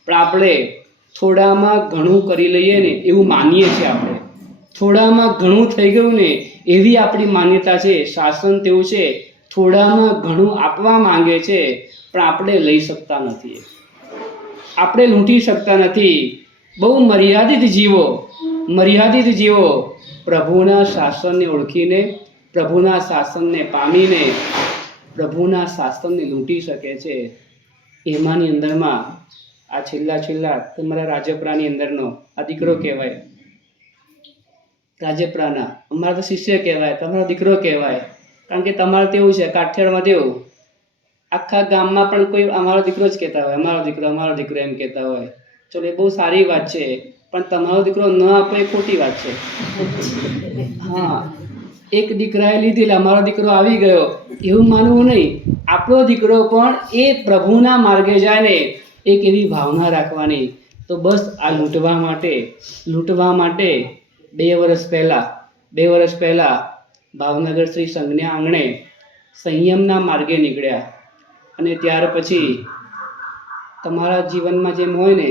પણ આપણે થોડામાં ઘણું કરી લઈએ ને એવું માનીએ છીએ. આપણે થોડામાં ઘણું થઈ ગયું ને એવી આપણી માન્યતા છે. શાસન તેવું છે, થોડામાં ઘણું આપવા માંગે છે પણ આપણે લઈ શકતા નથી. આપણે લૂંટી શકતા નથી. બહુ મર્યાદિત જીવો પ્રભુના શાસનને ઓળખીને, પ્રભુના શાસનને પામીને, પ્રભુના શાસનને લૂંટી શકે છે. એમાંની અંદરમાં આ છેલ્લા તમારા રાજપરાની અંદરનો આ દીકરો કહેવાય. રાજપરાના અમારા તો શિષ્ય કહેવાય, તમારો દીકરો કહેવાય. કારણ કે તમારે તેવું છે, કાઠિયાવાડમાં તેવું આખા ગામમાં પણ કોઈ અમારો દીકરો જ કહેતા હોય, અમારો દીકરો એમ કહેતા હોય. ચલો એ બહુ સારી વાત છે, પણ તમારો દીકરો ન આપો એ ખોટી વાત છે. હા, એક દીકરાએ લીધેલા અમારો દીકરો આવી ગયો એવું માનવું નહીં. આપણો દીકરો પણ એ પ્રભુના માર્ગે જાય ને એક એવી ભાવના રાખવાની. તો બસ આ લૂંટવા માટે 2 વર્ષ પહેલા ભાવનગર શ્રી સંઘના આંગણે સંયમના માર્ગે નીકળ્યા અને ત્યાર પછી તમારા જીવનમાં જેમ હોય ને,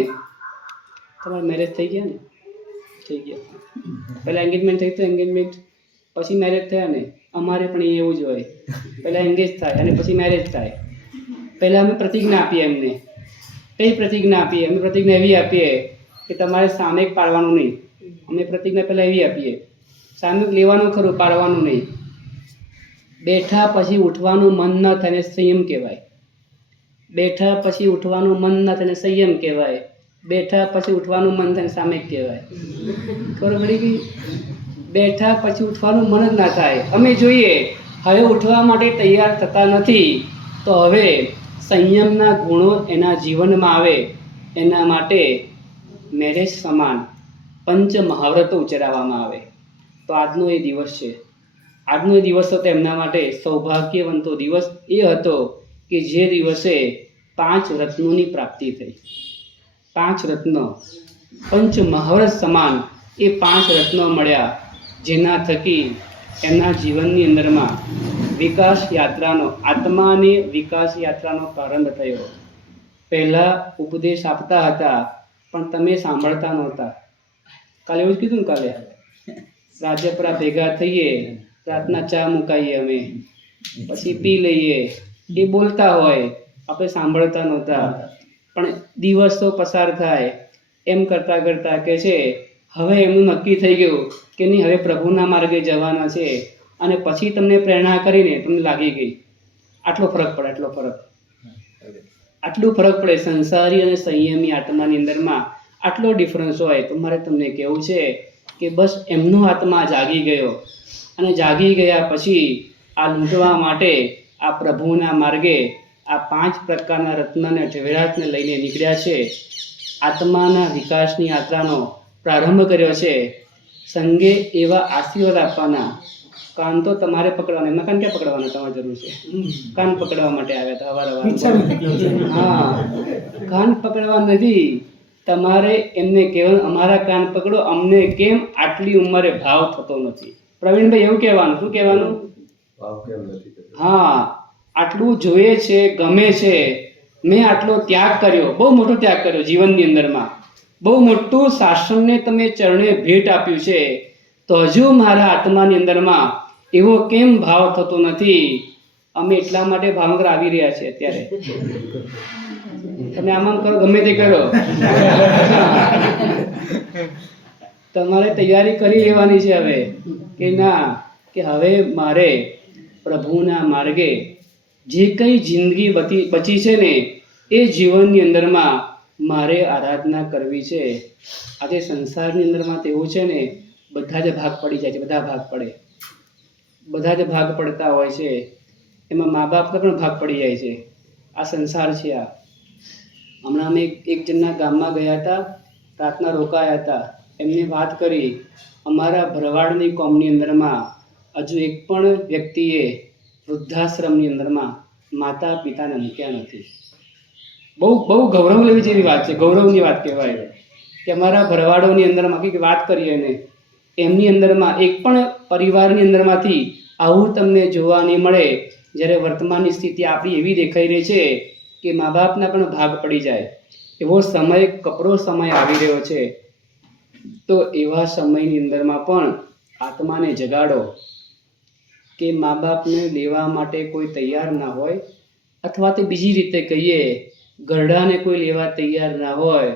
તમારા મેરેજ થઈ ગયા ને, થઈ ગયા. પહેલાં એન્ગેજમેન્ટ થઈ તો એન્ગેજમેન્ટ, પછી મેરેજ થયા ને. અમારે પણ એવું જ હોય, પહેલાં એન્ગેજ થાય અને પછી મેરેજ થાય. પહેલાં અમે પ્રતિજ્ઞા આપીએ એમને. કઈ પ્રતિજ્ઞા આપીએ? અમે પ્રતિજ્ઞા એવી આપીએ કે તમારે સામે પાડવાનું નહીં. અમે પ્રતિજ્ઞા પહેલાં એવી આપીએ, સામે લેવાનું ખરું, પાડવાનું નહીં. બેઠા પછી ઉઠવાનું મન ન થાય સંયમ કહેવાય. બેઠા પછી ઉઠવાનું મન ન થાય સંયમ કહેવાય. બેઠા પછી ઉઠવાનું મન થાય સામે કહેવાય. ખબર પડી ગઈ? બેઠા પછી ઉઠવાનું મન જ ના થાય. અમે જોઈએ હવે ઉઠવા માટે તૈયાર થતા નથી, તો હવે સંયમના ગુણો એના જીવનમાં આવે એના માટે મેરેજ સમાન પંચ મહાવ્રતો ઉચ્ચારવામાં આવે. તો આજનો એ દિવસ છે. આજનો એ દિવસ હતો એમના માટે સૌભાગ્યવંતો દિવસ એ હતો કે જે દિવસે 5 રત્નોની પ્રાપ્તિ થઈ. 5 રત્નો પંચ મહાવ્રત સમાન એ 5 રત્નો મળ્યા, જેના થકી એમના જીવનની અંદરમાં વિકાસ યાત્રાનો, આત્માની વિકાસ યાત્રાનો પ્રારંભ થયો. પહેલાં ઉપદેશ આપતા હતા પણ તમે સાંભળતા નહોતા. કાલે એવું જ કીધું ને, કાલે રાજપરા ભેગા થઈએ, રાતના ચા મુકાઈએ અમે, પછી પી લઈએ. એ બોલતા હોય, આપણે સાંભળતા નહોતા. પણ દિવસો પસાર થાય એમ કરતાં કરતાં કે છે હવે એમનું નક્કી થઈ ગયું કે નહીં, હવે પ્રભુના માર્ગે જવાના છે. અને પછી તમને પ્રેરણા કરીને તમને લાગી ગઈ. આટલો ફરક પડે, આટલું ફરક પડે. સંસારી અને સંયમી આત્માની અંદરમાં આટલો ડિફરન્સ હોય. તો મારે તમને કહેવું છે કે બસ એમનો આત્મા જાગી ગયો અને જાગી ગયા પછી આ લૂંટવા માટે આ પ્રભુના માર્ગે આ 5 પ્રકારના રત્નને ઝવેરાતને લઈને નીકળ્યા છે. આત્માના વિકાસની યાત્રાનો પ્રારંભ કર્યો છે. સંઘે એવા આશીર્વાદ આપવાના. કાન તો તમારે પકડવાના, એમના કાન ક્યાં પકડવાના? તમારે જરૂર છે કાન પકડવા માટે આવ્યા હતા અવારનવાર. હા, કાન પકડવા નથી, તમારે એમને કહેવાનું અમારા કાન પકડો, અમને કેમ આટલી ઉંમરે ભાવ થતો નથી. પ્રવીણભાઈ એવું કહેવાનું. શું કહેવાનું? હા, આટલું જોઈએ છે, ગમે છે, મેં આટલો ત્યાગ કર્યો, બહુ મોટો ત્યાગ કર્યો જીવનની અંદરમાં, બહુ મોટું શાસનને તમે ચરણે ભેટ આપ્યું છે, તો હજુ મારા આત્માની અંદરમાં એવો કેમ ભાવ થતો નથી? અમે એટલા માટે ભાવનગર આવી રહ્યા છીએ અત્યારે. તમે આમ કરો, ગમે તે કરો, તમારે તૈયારી કરી લેવાની છે હવે કે ના, કે હવે મારે પ્રભુના માર્ગે જે કંઈ જિંદગી બચી છે ને એ જીવનની અંદરમાં મારે આરાધના કરવી છે. આજે સંસારની અંદરમાં તો એવું છે ને, બધા જ ભાગ પડી જાય છે. બધા જ ભાગ પડતા હોય છે. એમાં મા બાપનો પણ ભાગ પડી જાય છે. આ સંસાર છે. આ હમણાં અમે એક જણના ગામમાં ગયા હતા, રાતના રોકાયા હતા. એમને વાત કરી, અમારા ભરવાડની કોમની અંદરમાં હજુ એક પણ વ્યક્તિએ વૃદ્ધાશ્રમની અંદરમાં માતા પિતાને મૂક્યા નથી. બહુ ગૌરવ લેવી જેવી વાત છે. ગૌરવની વાત કહેવાય કે અમારા ભરવાડોની અંદરમાં કંઈક વાત કરીએ એને, એમની અંદરમાં એક પણ પરિવારની અંદરમાંથી આવું તમને જોવા નહીં મળે. જ્યારે વર્તમાનની સ્થિતિ આપણી એવી દેખાઈ રહી છે કે મા બાપના પણ ભાગ પડી જાય એવો સમય, કપરો સમય આવી રહ્યો છે. તો એવા સમયની અંદરમાં પણ આત્માને જગાડો કે મા બાપને લેવા માટે કોઈ તૈયાર ના હોય, અથવા તો બીજી રીતે કહીએ, ગરડાને કોઈ લેવા તૈયાર ના હોય,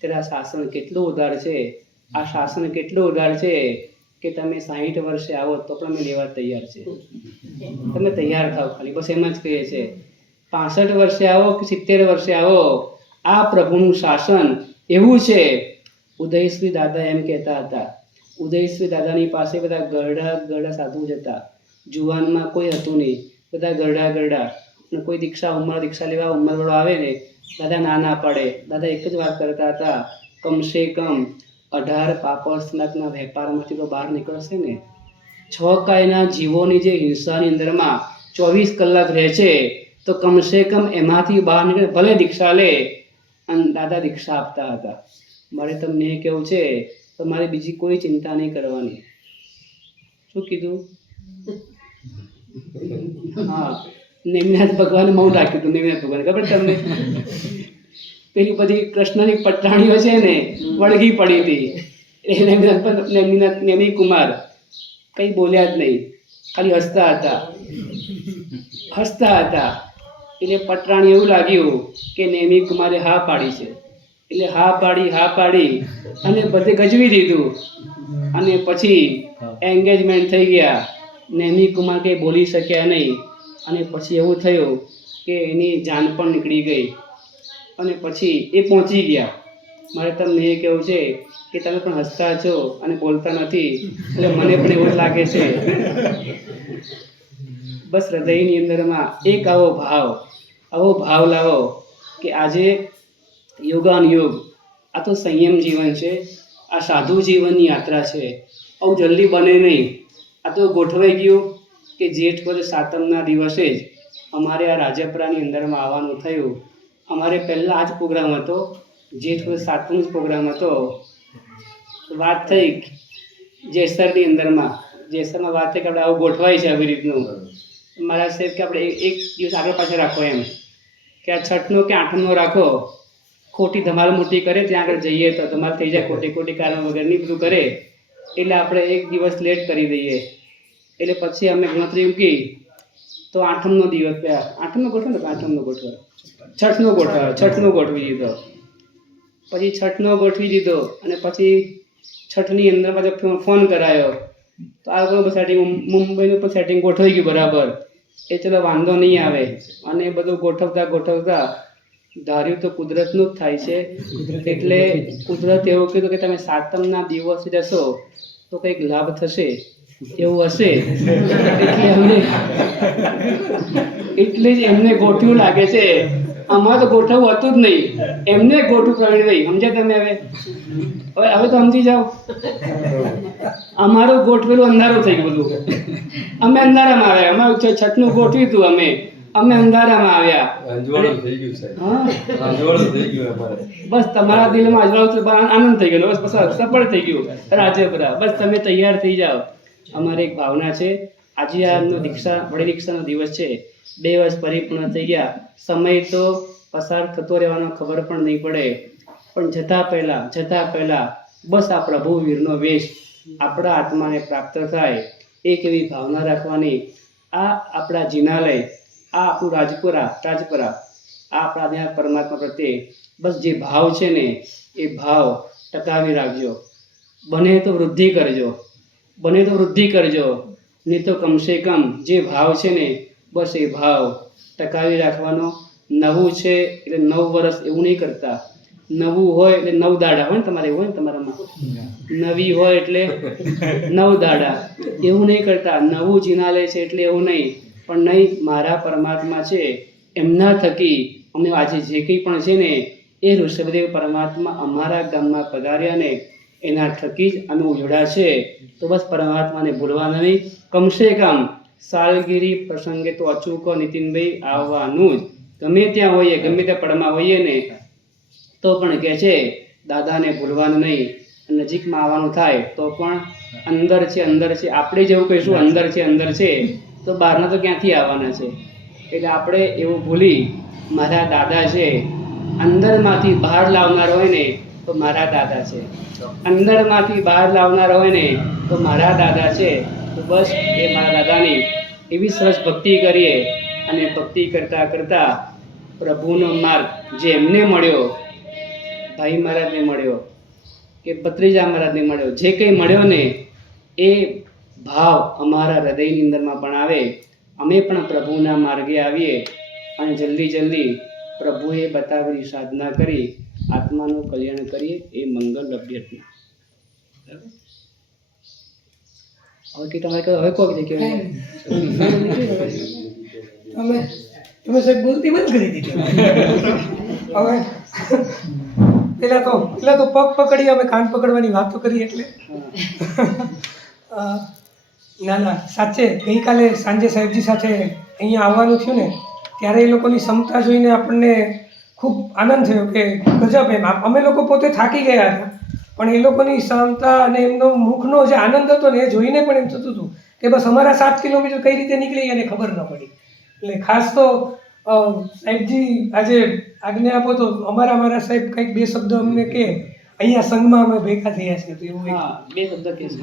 ત્યારે આ શાસન કેટલું ઉદાર છે. આ શાસન કેટલું ઉદાર છે કે તમે 60 વર્ષે આવો તો પણ અમે લેવા તૈયાર છે. તમે તૈયાર થાવ, ખાલી બસ એમ જ કહીએ છે. 65 વર્ષે આવો કે 70 વર્ષે આવો, આ પ્રભુનું શાસન એવું છે. ઉદયશ્રી દાદા એમ કહેતા હતા, ઉદયશ્રી દાદાની પાસે બધા ગરડા સાધુ જ હતા. જુવાનમાં કોઈ હતું નહીં, બધા ગરડા. અને કોઈ દીક્ષા લેવા ઉંમરવાળો આવે ને, દાદા ના પાડે. દાદા એક જ વાત કરતા હતા, કમસે કમ 18 પાપડ સ્નાકના વેપારમાંથી તો બહાર નીકળશે ને. 6 કાયના જીવોની જે હિંસાની અંદરમાં 24 કલાક રહે છે, તો કમસે કમ એમાંથી બહાર નીકળે, ભલે દીક્ષા લે. અને દાદા દીક્ષા આપતા હતા. મારે તમને એ કહેવું છે, તમારે બીજી કોઈ ચિંતા નહીં કરવાની. શું કીધું? હા, નેમિનાથ ભગવાને મૌન રાખ્યું હતું. નેમિનાથ ભગવાન ખબર તમને? પેલી બધી કૃષ્ણની પટરાણીઓ છે ને વળગી પડી હતી. એ નેમિ કુમાર કંઈ બોલ્યા જ નહીં, ખાલી હસતા હતા. એટલે પટરાણી એવું લાગ્યું કે નેમિ કુમારે હા પાડી છે. એટલે હા પાડી અને બધે ગજવી દીધું. અને પછી એન્ગેજમેન્ટ થઈ ગયા. નેમિ કુમાર કંઈ બોલી શક્યા નહીં. અને પછી એવું થયું કે એની જાન પણ નીકળી ગઈ. અને પછી એ પહોંચી ગયા. મારે તમને એ કહેવું છે કે તમે પણ હસતા છો અને બોલતા નથી, એટલે મને પણ એવું જ લાગે છે. બસ હૃદયની અંદરમાં એક આવો ભાવ લાવો કે આજે યોગાનુયોગ, આ તો સંયમ જીવન છે, આ સાધુ જીવનની યાત્રા છે. આવું જલ્દી બને નહીં. આ તો ગોઠવાઈ ગયું કે જેઠ વદ સાતમના દિવસે જ અમારે આ રાજપરાની અંદરમાં આવવાનું થયું. અમારે પહેલાં આ જ પ્રોગ્રામ હતો, જેઠ વદ સાતમનો જ પ્રોગ્રામ હતો. વાત થઈ જેસરની અંદરમાં વાત થઈ કે આપણે આવું ગોઠવાય છે આવી રીતનું. મારા સાહેબ કે આપણે એક દિવસ આગળ પાછળ રાખો એમ, કે આ છઠનો કે આઠમનો રાખો. ખોટી ધમાલ મોટી કરે ત્યાં આગળ જઈએ તો ધમાલ થઈ જાય, ખોટી કારણ વગરની બધું કરે, એટલે આપણે એક દિવસ લેટ કરી દઈએ. એટલે પછી અમે ગણતરી મૂકી તો આઠમનો દિવસ, છઠનો ગોઠવી દીધો. પછી છઠનો ગોઠવી દીધો અને પછી છઠની અંદર પાછો ફોન કરાયો તો આ બધું સેટિંગ, મુંબઈનું પણ સેટિંગ ગોઠવાઈ ગયું બરાબર. એ ચલો વાંધો નહીં આવે. અને બધું ગોઠવતા ધાર્યું તો કુદરતનું જ થાય છે. એટલે કુદરત એવું કીધું કે તમે સાતમના દિવસે જશો તો કંઈક લાભ થશે એવું હશે. એટલે જ એમને ગોઠવું લાગે છે. અમારે તો ગોઠવવું હતું જ નહીં, એમને ગોઠવું પ્રવીણભાઈ. સમજ્યા તમે? હવે તો સમજી જાઓ. અમારું ગોઠવેલું અંધારું થઈ ગયું બધું. અમે અંધારામાં આવ્યા. અમારું છઠનું ગોઠવ્યું હતું, અમે અંધારામાં આવ્યા. બસ તમારા દિલમાં અજવાળું આનંદ થઈ ગયો. બસ સફળ થઈ ગયું રાજપરા. બસ તમે તૈયાર થઈ જાઓ. અમારે એક ભાવના છે. આજે આનો વડી દીક્ષાનો દિવસ છે. 2 વર્ષ પરિપૂર્ણ થઈ ગયા. સમય તો પસાર થતો રહેવાનો ખબર પણ નહીં પડે. પણ જતા પહેલા બસ આ પ્રભુ વીરનો વેશ આપણા આત્માને પ્રાપ્ત થાય, એક એવી ભાવના રાખવાની. આ આપણા જિનાલય, આ આપણું રાજપરા, આ આપણા ત્યાં પરમાત્મા પ્રત્યે બસ જે ભાવ છે ને એ ભાવ ટકાવી રાખજો. બને તો વૃદ્ધિ કરજો, નહીં તો કમસે કમ જે ભાવ છે ને બસ એ ભાવ ટકાવી રાખવાનો. નવું છે એટલે 9 વર્ષ એવું નહીં કરતા. નવું હોય એટલે 9 દાડા હોય ને તમારે, એવું હોય ને તમારામાં, નવી હોય એટલે 9 દાડા એવું નહીં કરતા. નવું જિનાલય છે એટલે એવું નહીં, પણ નહીં, મારા પરમાત્મા છે એમના થકી અમે આજે જે કંઈ પણ છે ને એ ઋષભદેવ પરમાત્મા અમારા ગામમાં પધાર્યા ને એના થકી જ અમે ઉજળા છે. તો બસ પરમાત્માને ભૂલવાના નહીં. કમસે કમ સાલગીરી પ્રસંગે તો અચૂકો નીતિનભાઈ આવવાનું જ. ગમે ત્યાં હોઈએ, ગમે ત્યાં પડમાં હોઈએ ને તો પણ કહે છે દાદાને ભૂલવાનું નહીં. નજીકમાં આવવાનું થાય તો પણ અંદર છે. આપણે જેવું કહીશું અંદર છે તો બહારના તો ક્યાંથી આવવાના છે. એટલે આપણે એવું ભૂલી મારા દાદા છે, અંદરમાંથી બહાર લાવનાર હોય ને તો મારા દાદા છે, અંદરમાંથી બહાર લાવનાર હોય ને તો મારા દાદા છે. તો બસ એ મારા દાદાની એવી સરસ ભક્તિ કરીએ. અને ભક્તિ કરતાં પ્રભુનો માર્ગ જે એમને મળ્યો, ભાઈ મહારાજને મળ્યો કે ભત્રીજા મહારાજને મળ્યો, જે કંઈ મળ્યો ને એ ભાવ અમારા હૃદયની અંદરમાં પણ આવે. અમે પણ પ્રભુના માર્ગે આવીએ અને જલ્દી પ્રભુએ બતાવેલી સાધના કરી આત્માનું કલ્યાણ કરીએ. એ મંગલ અભ્યર્થના. હવે કે તમારે હવે કોઈ જગ્યાએ તમે સાહેબ બોલતી બંધ કરી દીધી. હવે પેલા તો પગ પકડી, અમે કાન પકડવાની વાતો કરી. એટલે ના સાચે ગઈકાલે સાંજે સાહેબજી સાથે અહીંયા આવવાનું થયું ને ત્યારે એ લોકોની ક્ષમતા જોઈને આપણને ખૂબ આનંદ થયો કે ગજબ. એમ અમે લોકો પોતે થાકી ગયા હતા, પણ એ લોકોની ક્ષમતા અને એમનો મુખનો જે આનંદ હતો ને એ જોઈને પણ એમ થતું હતું કે બસ અમારા 7 કિલોમીટર કઈ રીતે નીકળી એને ખબર ન પડી. એટલે ખાસ તો સાહેબજી આજે આજ્ઞા આપો તો અમારા સાહેબ કંઈક 2 શબ્દ અમને કે અહીંયા સંઘમાં અમે ભેગા થયા છે તો એવું એક હા, 2 શબ્દ કહેશું.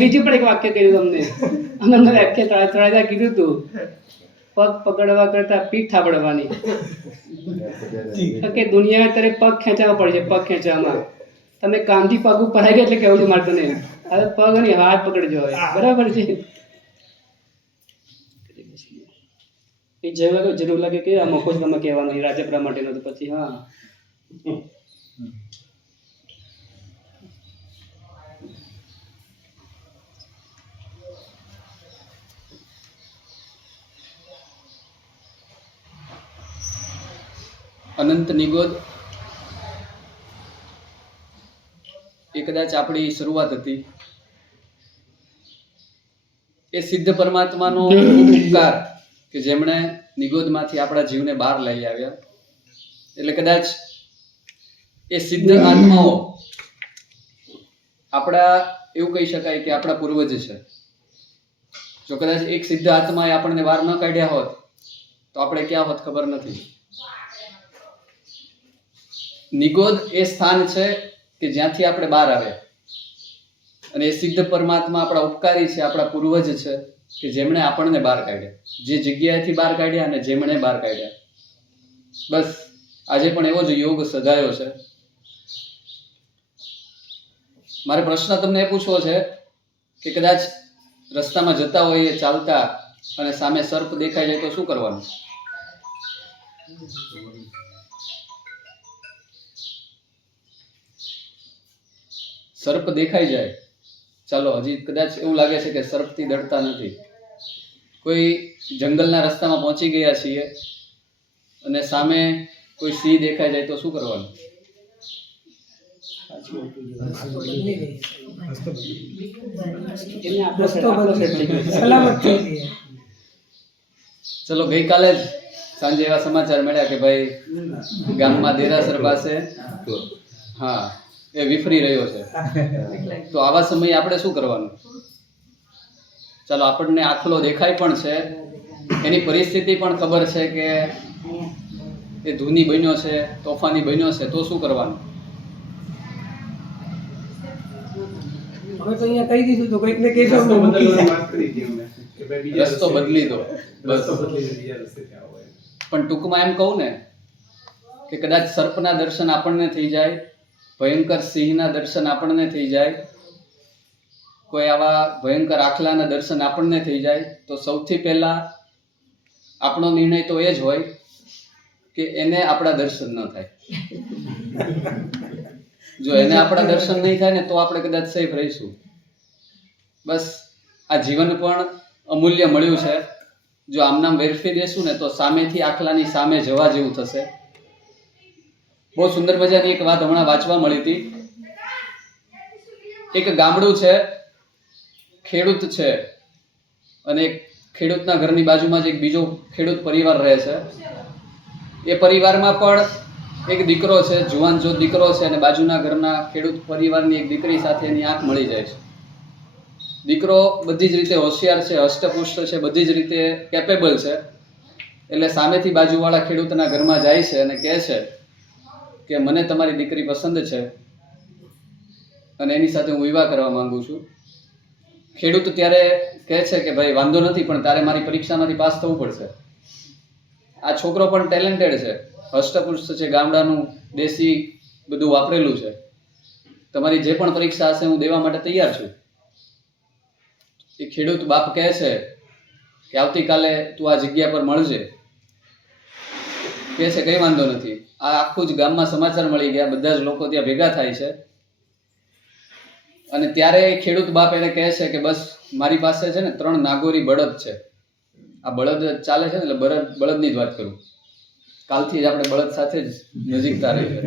બીજું પણ એક વાક્ય કહ્યું તમને. અમે વાક્ય તળાજા કીધું હતું, પગ પકડવા કરતા પીઠ થાબડવાની. કે દુનિયા અત્યારે પગ ખેંચાવા પડે છે. પગ ખેંચવામાં તમે કામથી પગ ઉપર આવી ગયા એટલે કેવું છે મારતો નહીં, હવે પગ નહીં હાથ પકડજો હવે. બરાબર છે. એ જરૂર લાગે કે આ મોકો જ તમે કહેવાનો રાજપરા માટેનો, તો પછી હા અનંત નિગોદ એ કદાચ આપણી શરૂઆત હતી. એ સિદ્ધ પરમાત્માનો ઉપકાર કે જેમણે નિગોદમાંથી આપણા જીવને બહાર લઈ આવ્યા. એટલે કદાચ એ સિદ્ધ આત્માઓ આપણા એવું કહી શકાય કે આપણા પૂર્વજ છે. જો કદાચ એક સિદ્ધ આત્માએ આપણને બહાર ન કાઢ્યા હોત તો આપણે ક્યાં હોત ખબર નથી. નિગોદ એ સ્થાન છે કે જ્યાંથી આપણે બહાર આવ્યા, અને એ સિદ્ધ પરમાત્મા આપણા ઉપકારી છે, આપણા પૂર્વજ છે કે જેમણે આપણને બહાર કાઢ્યા, જે જગ્યાએથી બહાર કાઢ્યા અને જેમણે બહાર કાઢ્યા. બસ આજે પણ એવો જ યોગ સધાયો છે. મારે પ્રશ્ન તમને એ પૂછવો છે કે કદાચ રસ્તામાં જતા હોઈએ ચાલતા અને સામે સર્પ દેખાઈ જાય તો શું કરવાનું? સર્પ દેખાઈ જાય, ચાલો હજી કદાચ એવું લાગે છે કે સર્પથી ડરતા નથી. કોઈ જંગલના રસ્તામાં પહોંચી ગયા છીએ અને સામે કોઈ સિંહ દેખાઈ જાય તો શું કરવાનું? એને આપણો સેટ થઈ ગયો. સલામત થઈ જઈએ. ચલો ગઈકાલે જ સાંજે એવા સમાચાર મળ્યા કે ભાઈ ગામમાં દેરાસર પાસે હા એ વિફરી રહ્યો છે. તો આવા સમયે આપણે શું કરવાનું? ચાલો આપણને આખલો દેખાય પણ છે, એની પરિસ્થિતિ પણ ખબર છે કે એ ધૂની બન્યો છે, તોફાની બન્યો છે, તો શું કરવાનું? હવે તો અહીંયા કહી દીધું તો કોઈકને કહેજો અમને મૂકી જાય. રસ્તો બદલી દો બસ. પણ ટૂંકમાં એમ કહું ને કે કદાચ સર્પના દર્શન આપણને થઈ જાય, ભયંકર સિંહના દર્શન આપણને થઈ જાય, કોઈ આવા ભયંકર આખલાના દર્શન આપણને થઈ જાય, તો સૌથી પહેલા આપણો નિર્ણય તો એ જ હોય કે એને આપણા દર્શન ન થાય. જો એને આપણા દર્શન નહીં થાય ને તો આપણે કદાચ સેફ રહીશું. બસ આ જીવન પણ અમૂલ્ય મળ્યું છે. જો આમનામ વેરફી દેશું ને તો સામેથી આખલાની સામે જવા જેવું થશે. બહુ સુંદર મજાની એક વાત હમણાં વાંચવા મળી હતી. એક ગામડું છે, ખેડૂત છે, અને ખેડૂતના ઘરની બાજુમાં જ એક બીજો ખેડૂત પરિવાર રહે છે. એ પરિવારમાં પણ એક દીકરો છે, જુવાન જો દીકરો છે, અને બાજુના ઘરના ખેડૂત પરિવારની એક દીકરી સાથે એની આંખ મળી જાય છે. દીકરો બધી જ રીતે હોશિયાર છે, હષ્ટપુષ્ટ છે, બધી જ રીતે કેપેબલ છે. એટલે સામેથી બાજુવાળા ખેડૂતના ઘરમાં જાય છે અને કહે છે કે મને તમારી દીકરી પસંદ છે અને એની સાથે હું વિવાહ કરવા માંગુ છું. ખેડૂત ત્યારે કહે છે કે ભાઈ વાંધો નથી, પણ તારે મારી પરીક્ષામાંથી પાસ થવું પડશે. આ છોકરો પણ ટેલેન્ટેડ છે, હષ્ટપુષ્ટ છે, ગામડાનું દેશી બધું વાપરેલું છે. તમારી જે પણ પરીક્ષા હશે હું દેવા માટે તૈયાર છું. એ ખેડૂત બાપ કહે છે કે આવતીકાલે તું આ જગ્યા પર મળજે. કહે છે કંઈ વાંધો નથી. આ આખું જ ગામમાં સમાચાર મળી ગયા, બધા જ લોકો ત્યાં ભેગા થાય છે. અને ત્યારે ખેડૂત બાપ એને કહે છે કે બસ મારી પાસે છે ને 3 નાગોરી બળદ છે. આ બળદ ચાલે છે ને એટલે બળદની જ વાત કરું. કાલથી જ આપણે બળદ સાથે જ નજીકતા રહી છે.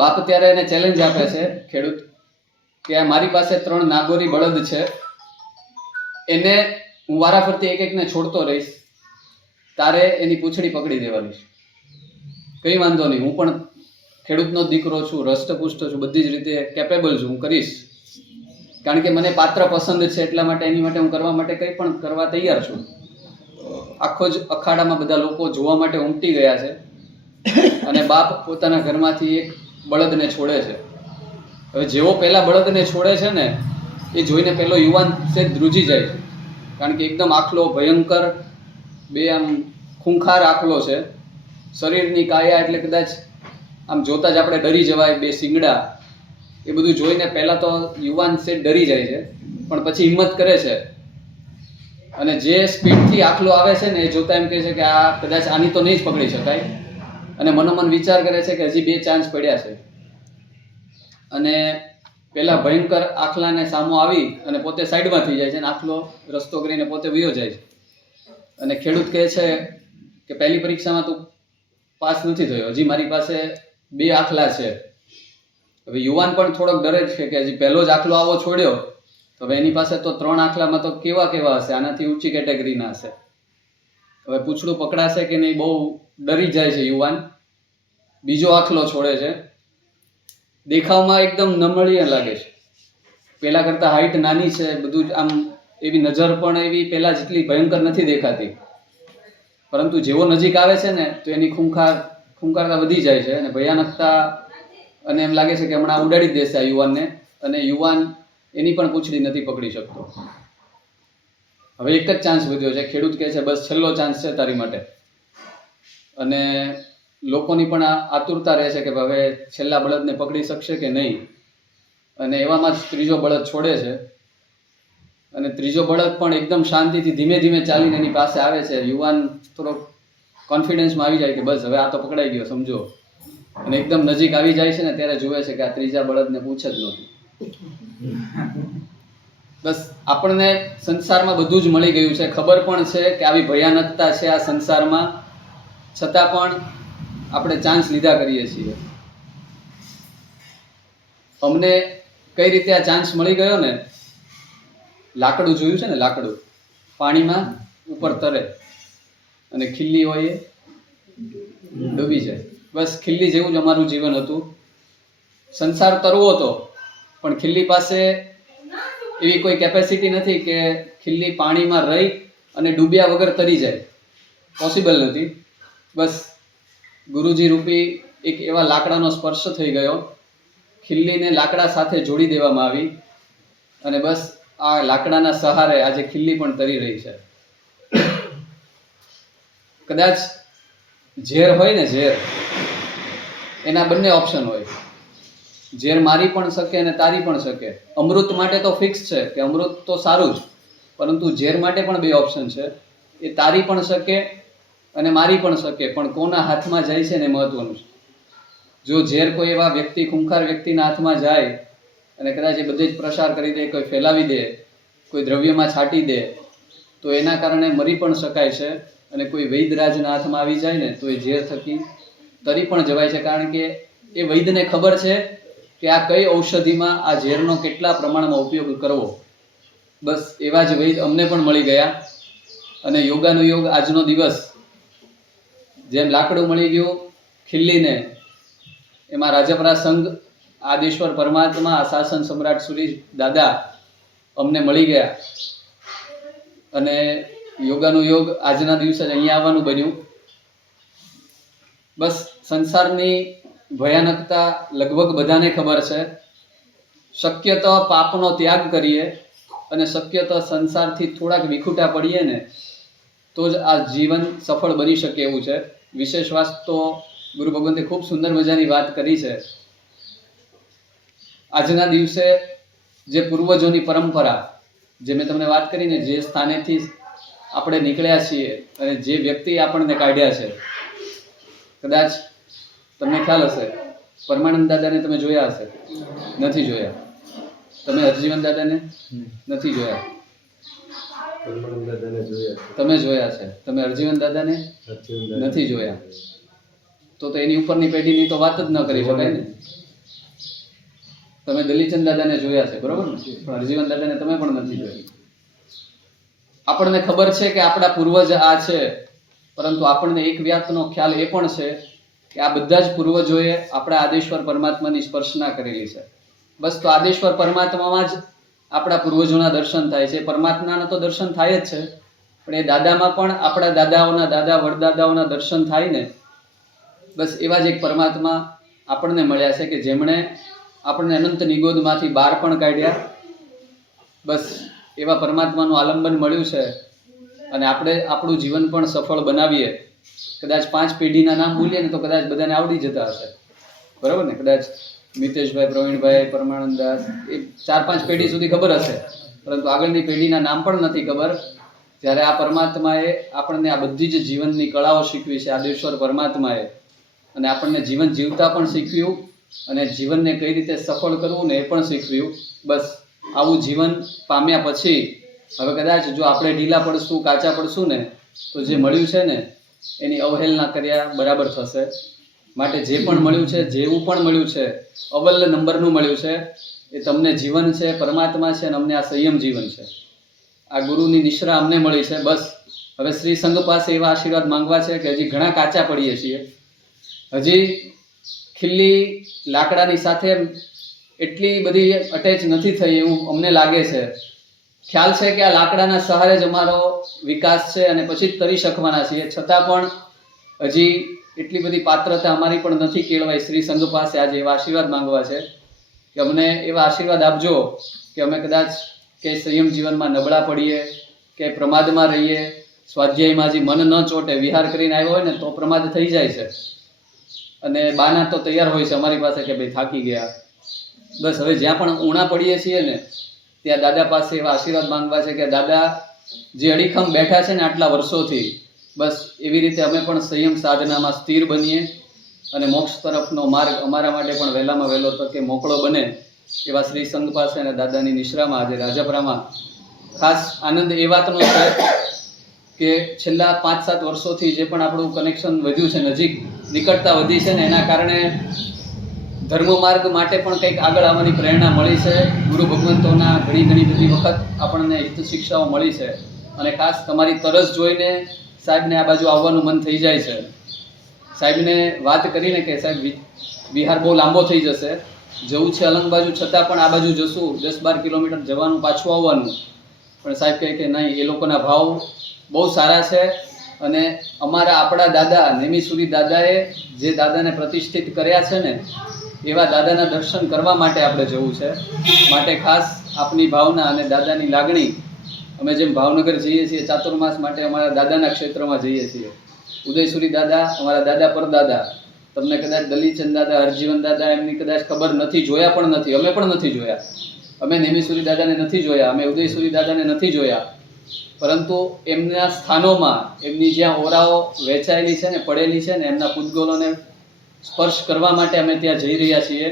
બાપ ત્યારે એને ચેલેન્જ આપે છે ખેડૂત કે આ મારી પાસે 3 નાગોરી બળદ છે, એને હું વારાફરતી એક એકને છોડતો રહીશ, તારે એની પૂંછડી પકડી દેવાની છે. કંઈ વાંધો નહીં, હું પણ ખેડૂતનો દીકરો છું, રષ્ટપુષ્ટ છું, બધી જ રીતે કેપેબલ છું, હું કરીશ. કારણ કે મને પાત્ર પસંદ છે એટલા માટે એની માટે હું કરવા માટે કંઈ પણ કરવા તૈયાર છું. આખો જ અખાડામાં બધા લોકો જોવા માટે ઉમટી ગયા છે અને બાપ પોતાના ઘરમાંથી એક બળદને છોડે છે. હવે જેવો પહેલા બળદને છોડે છે ને એ જોઈને પેલો યુવાન છે ધ્રુજી જાય છે, કારણ કે એકદમ આખલો ભયંકર, બે આમ ખૂંખાર આખલો છે. શરીરની કાયા એટલે કદાચ આમ જોતા જ આપણે ડરી જવાય, બે શિંગડા, એ બધું જોઈને પહેલાં તો યુવાન છે ડરી જાય છે, પણ પછી હિંમત કરે છે અને જે સ્પીડથી આખલો આવે છે ને એ જોતા એમ કહે છે કે આ કદાચ આની તો નહીં જ પકડી શકાય, અને મનોમન વિચાર કરે છે કે હજી 2 ચાન્સ પડ્યા છે. અને પેલા ભયંકર આખલાને સામો આવી અને પોતે સાઈડમાં થઈ જાય છે અને આખલો રસ્તો કરીને પોતે વયો જાય છે. અને ખેડૂત કહે છે કે પહેલી પરીક્ષામાં તું પાસ નથી થયો, હજી મારી પાસે 2 આખલા છે. હવે યુવાન પણ થોડોક ડરે છે કે હજી પહેલો જ આખલો આવો છોડ્યો, તો હવે એની પાસે તો 3 આખલામાં તો કેવા કેવા હશે, આનાથી ઊંચી કેટેગરીના હશે. હવે પૂંછડું પકડાશે કે નહીં, બહુ ડરી જાય છે યુવાન. બીજો આખલો છોડે છે. દેખાવમાં એકદમ નમણીય લાગે છે, પેલા કરતાં હાઈટ નાની છે, બધું જ આમ એવી નજર પણ એવી પેલા જેટલી ભયંકર નથી દેખાતી, પરંતુ જેવો નજીક આવે છે ને તો એની ખૂંખારતા વધી જાય છે અને ભયાનકતા, અને એમ લાગે છે કે હમણાં ઉડાડી જ દેશે આ યુવાનને, અને યુવાન એની પણ પૂંછડી નથી પકડી શકતો. હવે એક જ ચાન્સ વધ્યો છે. ખેડૂત કહે છે બસ છેલ્લો ચાન્સ છે તારી માટે. અને લોકોની પણ આતુરતા રહે છે કે હવે છેલ્લા બળદને પકડી શકશે કે નહીં. અને એવામાં જ ત્રીજો બળદ છોડે છે અને ત્રીજો બળદ પણ એકદમ શાંતિથી ધીમે ધીમે ચાલીને એની પાસે આવે છે. યુવાન થોડોક કોન્ફિડન્સમાં આવી જાય કે બસ હવે આ તો પકડાઈ ગયો સમજો, અને એકદમ નજીક આવી જાય છે ને ત્યારે જોવે છે કે આ ત્રીજા બળદને પૂછે જ નહોતી. બસ આપણને સંસારમાં બધું જ મળી ગયું છે, ખબર પણ છે કે આવી ભયાનકતા છે આ સંસારમાં, છતાં પણ આપણે ચાન્સ લીધા કરીએ છીએ. અમને કઈ રીતે આ ચાન્સ મળી ગયો ને, લાકડું જોયું છે ને, લાકડું પાણીમાં ઉપર તરે અને ખીલ્લી હોય એ ડૂબી જાય. બસ ખીલ્લી જેવું જ અમારું જીવન હતું. સંસાર તરવો હતો પણ ખીલ્લી પાસે એવી કોઈ કેપેસિટી નથી કે ખીલ્લી પાણીમાં રહી અને ડૂબ્યા વગર તરી જાય, પોસિબલ નથી. બસ ગુરુજી રૂપી એક એવા લાકડાનો સ્પર્શ થઈ ગયો, ખીલ્લીને લાકડા સાથે જોડી દેવામાં આવી અને બસ આ લાકડાના સહારે આજે ખીલ્લી પણ તરી રહી છે. કદાચ ઝેર હોય ને, ઝેર, એના બંને ઓપ્શન હોય. ઝેર મારી પણ શકે અને તારી પણ શકે. અમૃત માટે તો ફિક્સ છે કે અમૃત તો સારું જ, પરંતુ ઝેર માટે પણ 2 ઓપ્શન છે. એ તારી પણ શકે અને મારી પણ શકે, પણ કોના હાથમાં જાય છે ને મહત્વનું છે. જો ઝેર કોઈ એવા વ્યક્તિ, ખૂંખાર વ્યક્તિના હાથમાં જાય અને કદાચ એ બધે જ પ્રસાર કરી દે, કોઈ ફેલાવી દે, કોઈ દ્રવ્યમાં છાંટી દે, તો એના કારણે મરી પણ શકાય છે. અને કોઈ વૈદરાજના હાથમાં આવી જાય ને તો એ ઝેર થકી તરી પણ જવાય છે, કારણ કે એ વૈદને ખબર છે કે આ કઈ ઔષધિમાં આ ઝેરનો કેટલા પ્રમાણમાં ઉપયોગ કરવો. બસ એવા જ વૈદ અમને પણ મળી ગયા. અને યોગાનો યોગ આજનો દિવસ, જેમ લાકડું મળી ગયું ખીલ્લીને, એમાં રાજપરા સંઘ, આદેશ્વર પરમાત્મા, શાસન સમ્રાટ સુરી દાદા અમને મળી ગયા. અને યોગાનો યોગ આજના દિવસે જ અહીંયા આવવાનું બન્યું. બસ સંસારની ભયાનકતા લગભગ બધાને ખબર છે. શક્ય તો પાપનો ત્યાગ કરીએ અને શક્ય તો સંસારથી થોડાક વિખૂટા પડીએ ને તો જ આ જીવન સફળ બની શકે એવું છે. વિશેષ વાત તો ગુરુ ભગવંતે ખૂબ સુંદર મજાની વાત કરી છે. આજના દિવસે જે પૂર્વજોની પરંપરા, જે મેં તમને વાત કરીને, જે સ્થાનેથી આપણે નીકળ્યા છીએ અને જે વ્યક્તિ આપણને કાઢ્યા છે, કદાચ તમને ખ્યાલ હશે, પરમાનંદ દાદાને તમે જોયા હશે? નથી જોયા. તમે હરજીવન દાદાને નથી જોયા? તમે જોયા છે. તમે હરજીવન દાદાને નથી જોયા, તો એની ઉપરની પેઢીની તો વાત જ ન કરી શકાય ને. તમે દલીચંદ દાદાને જોયા છે, બરોબર ને, પણ હરજીવન દાદાને તમે પણ નથી જોયા. આપણને ખબર છે કે આપણા પૂર્વજ આ છે, પરંતુ આપણને એક વાતનો ખ્યાલ એ પણ છે કે આ બધા જ પૂર્વજોએ આપણા આદેશ્વર પરમાત્માની સ્પર્શના કરેલી છે. બસ તો આદેશ્વર પરમાત્મામાં જ આપણા પૂર્વજોના દર્શન થાય છે, પરમાત્માના તો દર્શન થાય જ છે, પણ એ દાદામાં પણ આપણા દાદાઓના દાદા વડદાદાઓના દર્શન થાય ને, બસ એવા જ એક પરમાત્મા આપણને મળ્યા છે કે જેમણે આપણને અનંત નિગોદમાંથી બહાર પણ કાઢ્યા. બસ એવા પરમાત્માનું આલંબન મળ્યું છે અને આપણે આપણું જીવન પણ સફળ બનાવીએ. કદાચ 5 પેઢીના નામ બોલીએ ને તો કદાચ બધાને આવડી જતા હશે, બરાબર ને? કદાચ મિતેશભાઈ, પ્રવીણભાઈ, પરમાનંદદાસ, એ 4-5 પેઢી સુધી ખબર હશે, પરંતુ આગળની પેઢીના નામ પણ નથી ખબર. જ્યારે આ પરમાત્માએ આપણને આ બધી જ જીવનની કળાઓ શીખવી છે, આદેશ્વર પરમાત્માએ, અને આપણને જીવન જીવતા પણ શીખવ્યું અને જીવનને કઈ રીતે સફળ કરવું ને એ પણ શીખવ્યું. બસ આવું જીવન પામ્યા પછી હવે કદાચ જો આપણે ઢીલા પડશું, કાચા પડશું ને, તો જે મળ્યું છે ને એની અવહેલના કર્યા બરાબર થશે. માટે જે પણ મળ્યું છે, જેવું પણ મળ્યું છે, અવ્વલ નંબરનું મળ્યું છે, એ તમને જીવન છે, પરમાત્મા છે, અને અમને આ સંયમ જીવન છે. આ ગુરુની નિશ્રા અમને મળી છે. બસ હવે શ્રી સંઘ પાસે એવા આશીર્વાદ માંગવા છે કે હજી ઘણા કાચા પડીએ છીએ, હજી ખીલ્લી લાકડાની સાથે એટલી બધી અટેચ નથી થઈ એવું અમને લાગે છે. ખ્યાલ છે કે આ લાકડાના સહારે જ અમારો વિકાસ છે અને પછી જ તરી શકવાના છીએ, છતાં પણ હજી એટલી બધી પાત્રતા અમારી પણ નથી કેળવાય. શ્રી સંઘ પાસે આજે એવા આશીર્વાદ માંગવા છે કે અમને એવા આશીર્વાદ આપજો કે અમે કદાચ કે સંયમ જીવનમાં નબળા પડીએ, કે પ્રમાદમાં રહીએ, સ્વાધ્યાયમાં હજી મન ન ચોટે, વિહાર કરીને આવ્યો હોય ને તો પ્રમાદ થઈ જાય છે અને બાના તો તૈયાર હોય છે અમારી પાસે કે ભાઈ થાકી ગયા. બસ હવે જ્યાં પણ ઊણા પડીએ છીએ ને ત્યાં દાદા પાસે એવા આશીર્વાદ માંગવા છે કે દાદા જે અડીખમ બેઠા છે ને આટલા વર્ષોથી, બસ એવી રીતે અમે પણ સંયમ સાધનામાં સ્થિર બનીએ અને મોક્ષ તરફનો માર્ગ અમારા માટે પણ વહેલામાં વહેલો તકે મોકળો બને એવા શ્રી સંઘ પાસે અને દાદાની નિશ્રામાં આજે રાજપરામાં ખાસ આનંદ એ વાતનો છે કે છેલ્લા 5-7 વર્ષોથી જે પણ આપણું કનેક્શન વધ્યું છે, નજીક નિકટતા વધી છે ને, એના કારણે ધર્મ માર્ગ માટે પણ કંઈક આગળ આવવાની પ્રેરણા મળી છે. ગુરુ ભગવંતોના ઘણી બધી વખત આપણને હિત શિક્ષાઓ મળી છે અને ખાસ તમારી તરસ જોઈને સાહેબને આ બાજુ આવવાનું મન થઈ જાય છે. સાહેબને વાત કરીને કે સાહેબ વિહાર બહુ લાંબો થઈ જશે, જવું છે અલંગ બાજુ, છતાં પણ આ બાજુ જશું, 10-12 કિલોમીટર જવાનું, પાછું આવવાનું. પણ સાહેબ કહે કે નહીં, એ લોકોના ભાવ બહુ સારા છે અને આપણા દાદા નેમિસુરી દાદાએ જે દાદાને પ્રતિષ્ઠિત કર્યા છે ને એવા દાદાના દર્શન કરવા માટે આપણે જવું છે. માટે ખાસ આપની ભાવના અને દાદાની લાગણી, અમે જેમ ભાવનગર જઈએ છીએ ચાતુર્માસ માટે અમારા દાદાના ક્ષેત્રમાં જઈએ છીએ. ઉદયસુરી દાદા અમારા દાદા પરદાદા, તમને કદાચ દલીચંદ દાદા, હરજીવન દાદા એમની કદાચ ખબર નથી, જોયા પણ નથી, અમે પણ નથી જોયા. અમે નેમિસુરી દાદાને નથી જોયા, અમે ઉદયસુરી દાદાને નથી જોયા, પરંતુ એમના સ્થાનોમાં એમની જ્યાં ઓરાઓ વેચાયેલી છે ને, પડેલી છે ને, એમના પૂતગલોને સ્પર્શ કરવા માટે અમે ત્યાં જઈ રહ્યા છીએ.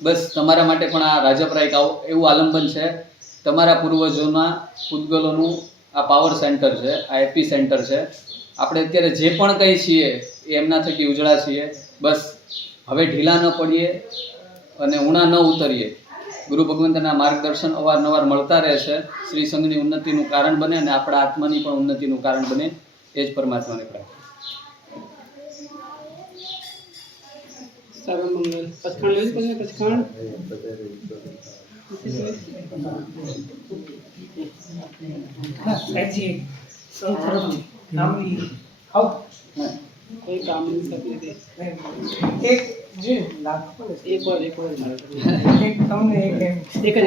બસ તમારા માટે પણ આ રાજપરા એક એવું આલંબન છે. તમારા પૂર્વજોના પૂતગલોનું આ પાવર સેન્ટર છે, આ એપી સેન્ટર છે. આપણે અત્યારે જે પણ કંઈ છીએ એ એમના થકી ઉજળા છીએ. બસ હવે ઢીલા ન પડીએ અને ઊણા ન ઉતરીએ. ગુરુ ભગવંતના માર્ગદર્શન અવારનવાર મળતા રહેશે, શ્રી સંઘની ઉન્નતિનું કારણ બને અને આપણા આત્માની પણ ઉન્નતિનું કારણ બને, એ જ પરમાત્માને પ્રાર્થના. સર્વમંગલ. પચખાણ લેવું છે? પચખાણ કોઈ કામ નહીં શકે. એક જે લાખ એક વાર મારે એક તમને એક એક જ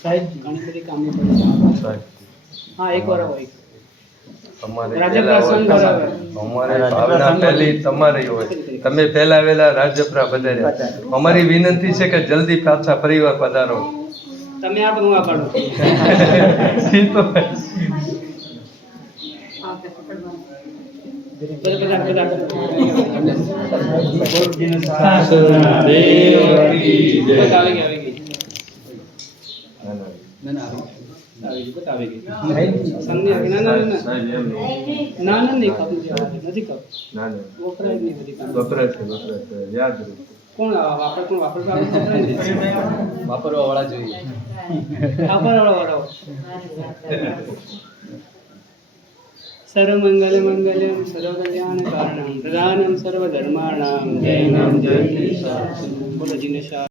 સાહેબ ઘણી બધી કામની પડે. હા, એક વાર હોય. રાજપરા સંઘ બરાબર. અમારે ભાવના પહેલી તમારી હોય, તમે પહેલા વહેલા રાજપરા પધાર્યા. અમારી વિનંતી છે કે જલ્દી પાછા પરિવાર પધારો. તમે આ બધું આ પાડો. ઈ તો વાપરવા વાળા જોઈએ. સર્વમંગલ મંગલમ સર્વકલ્યાણ કારણમ પ્રધાનમ સર્વધર્માણામ જય નામ જય બોલો જીનેશ.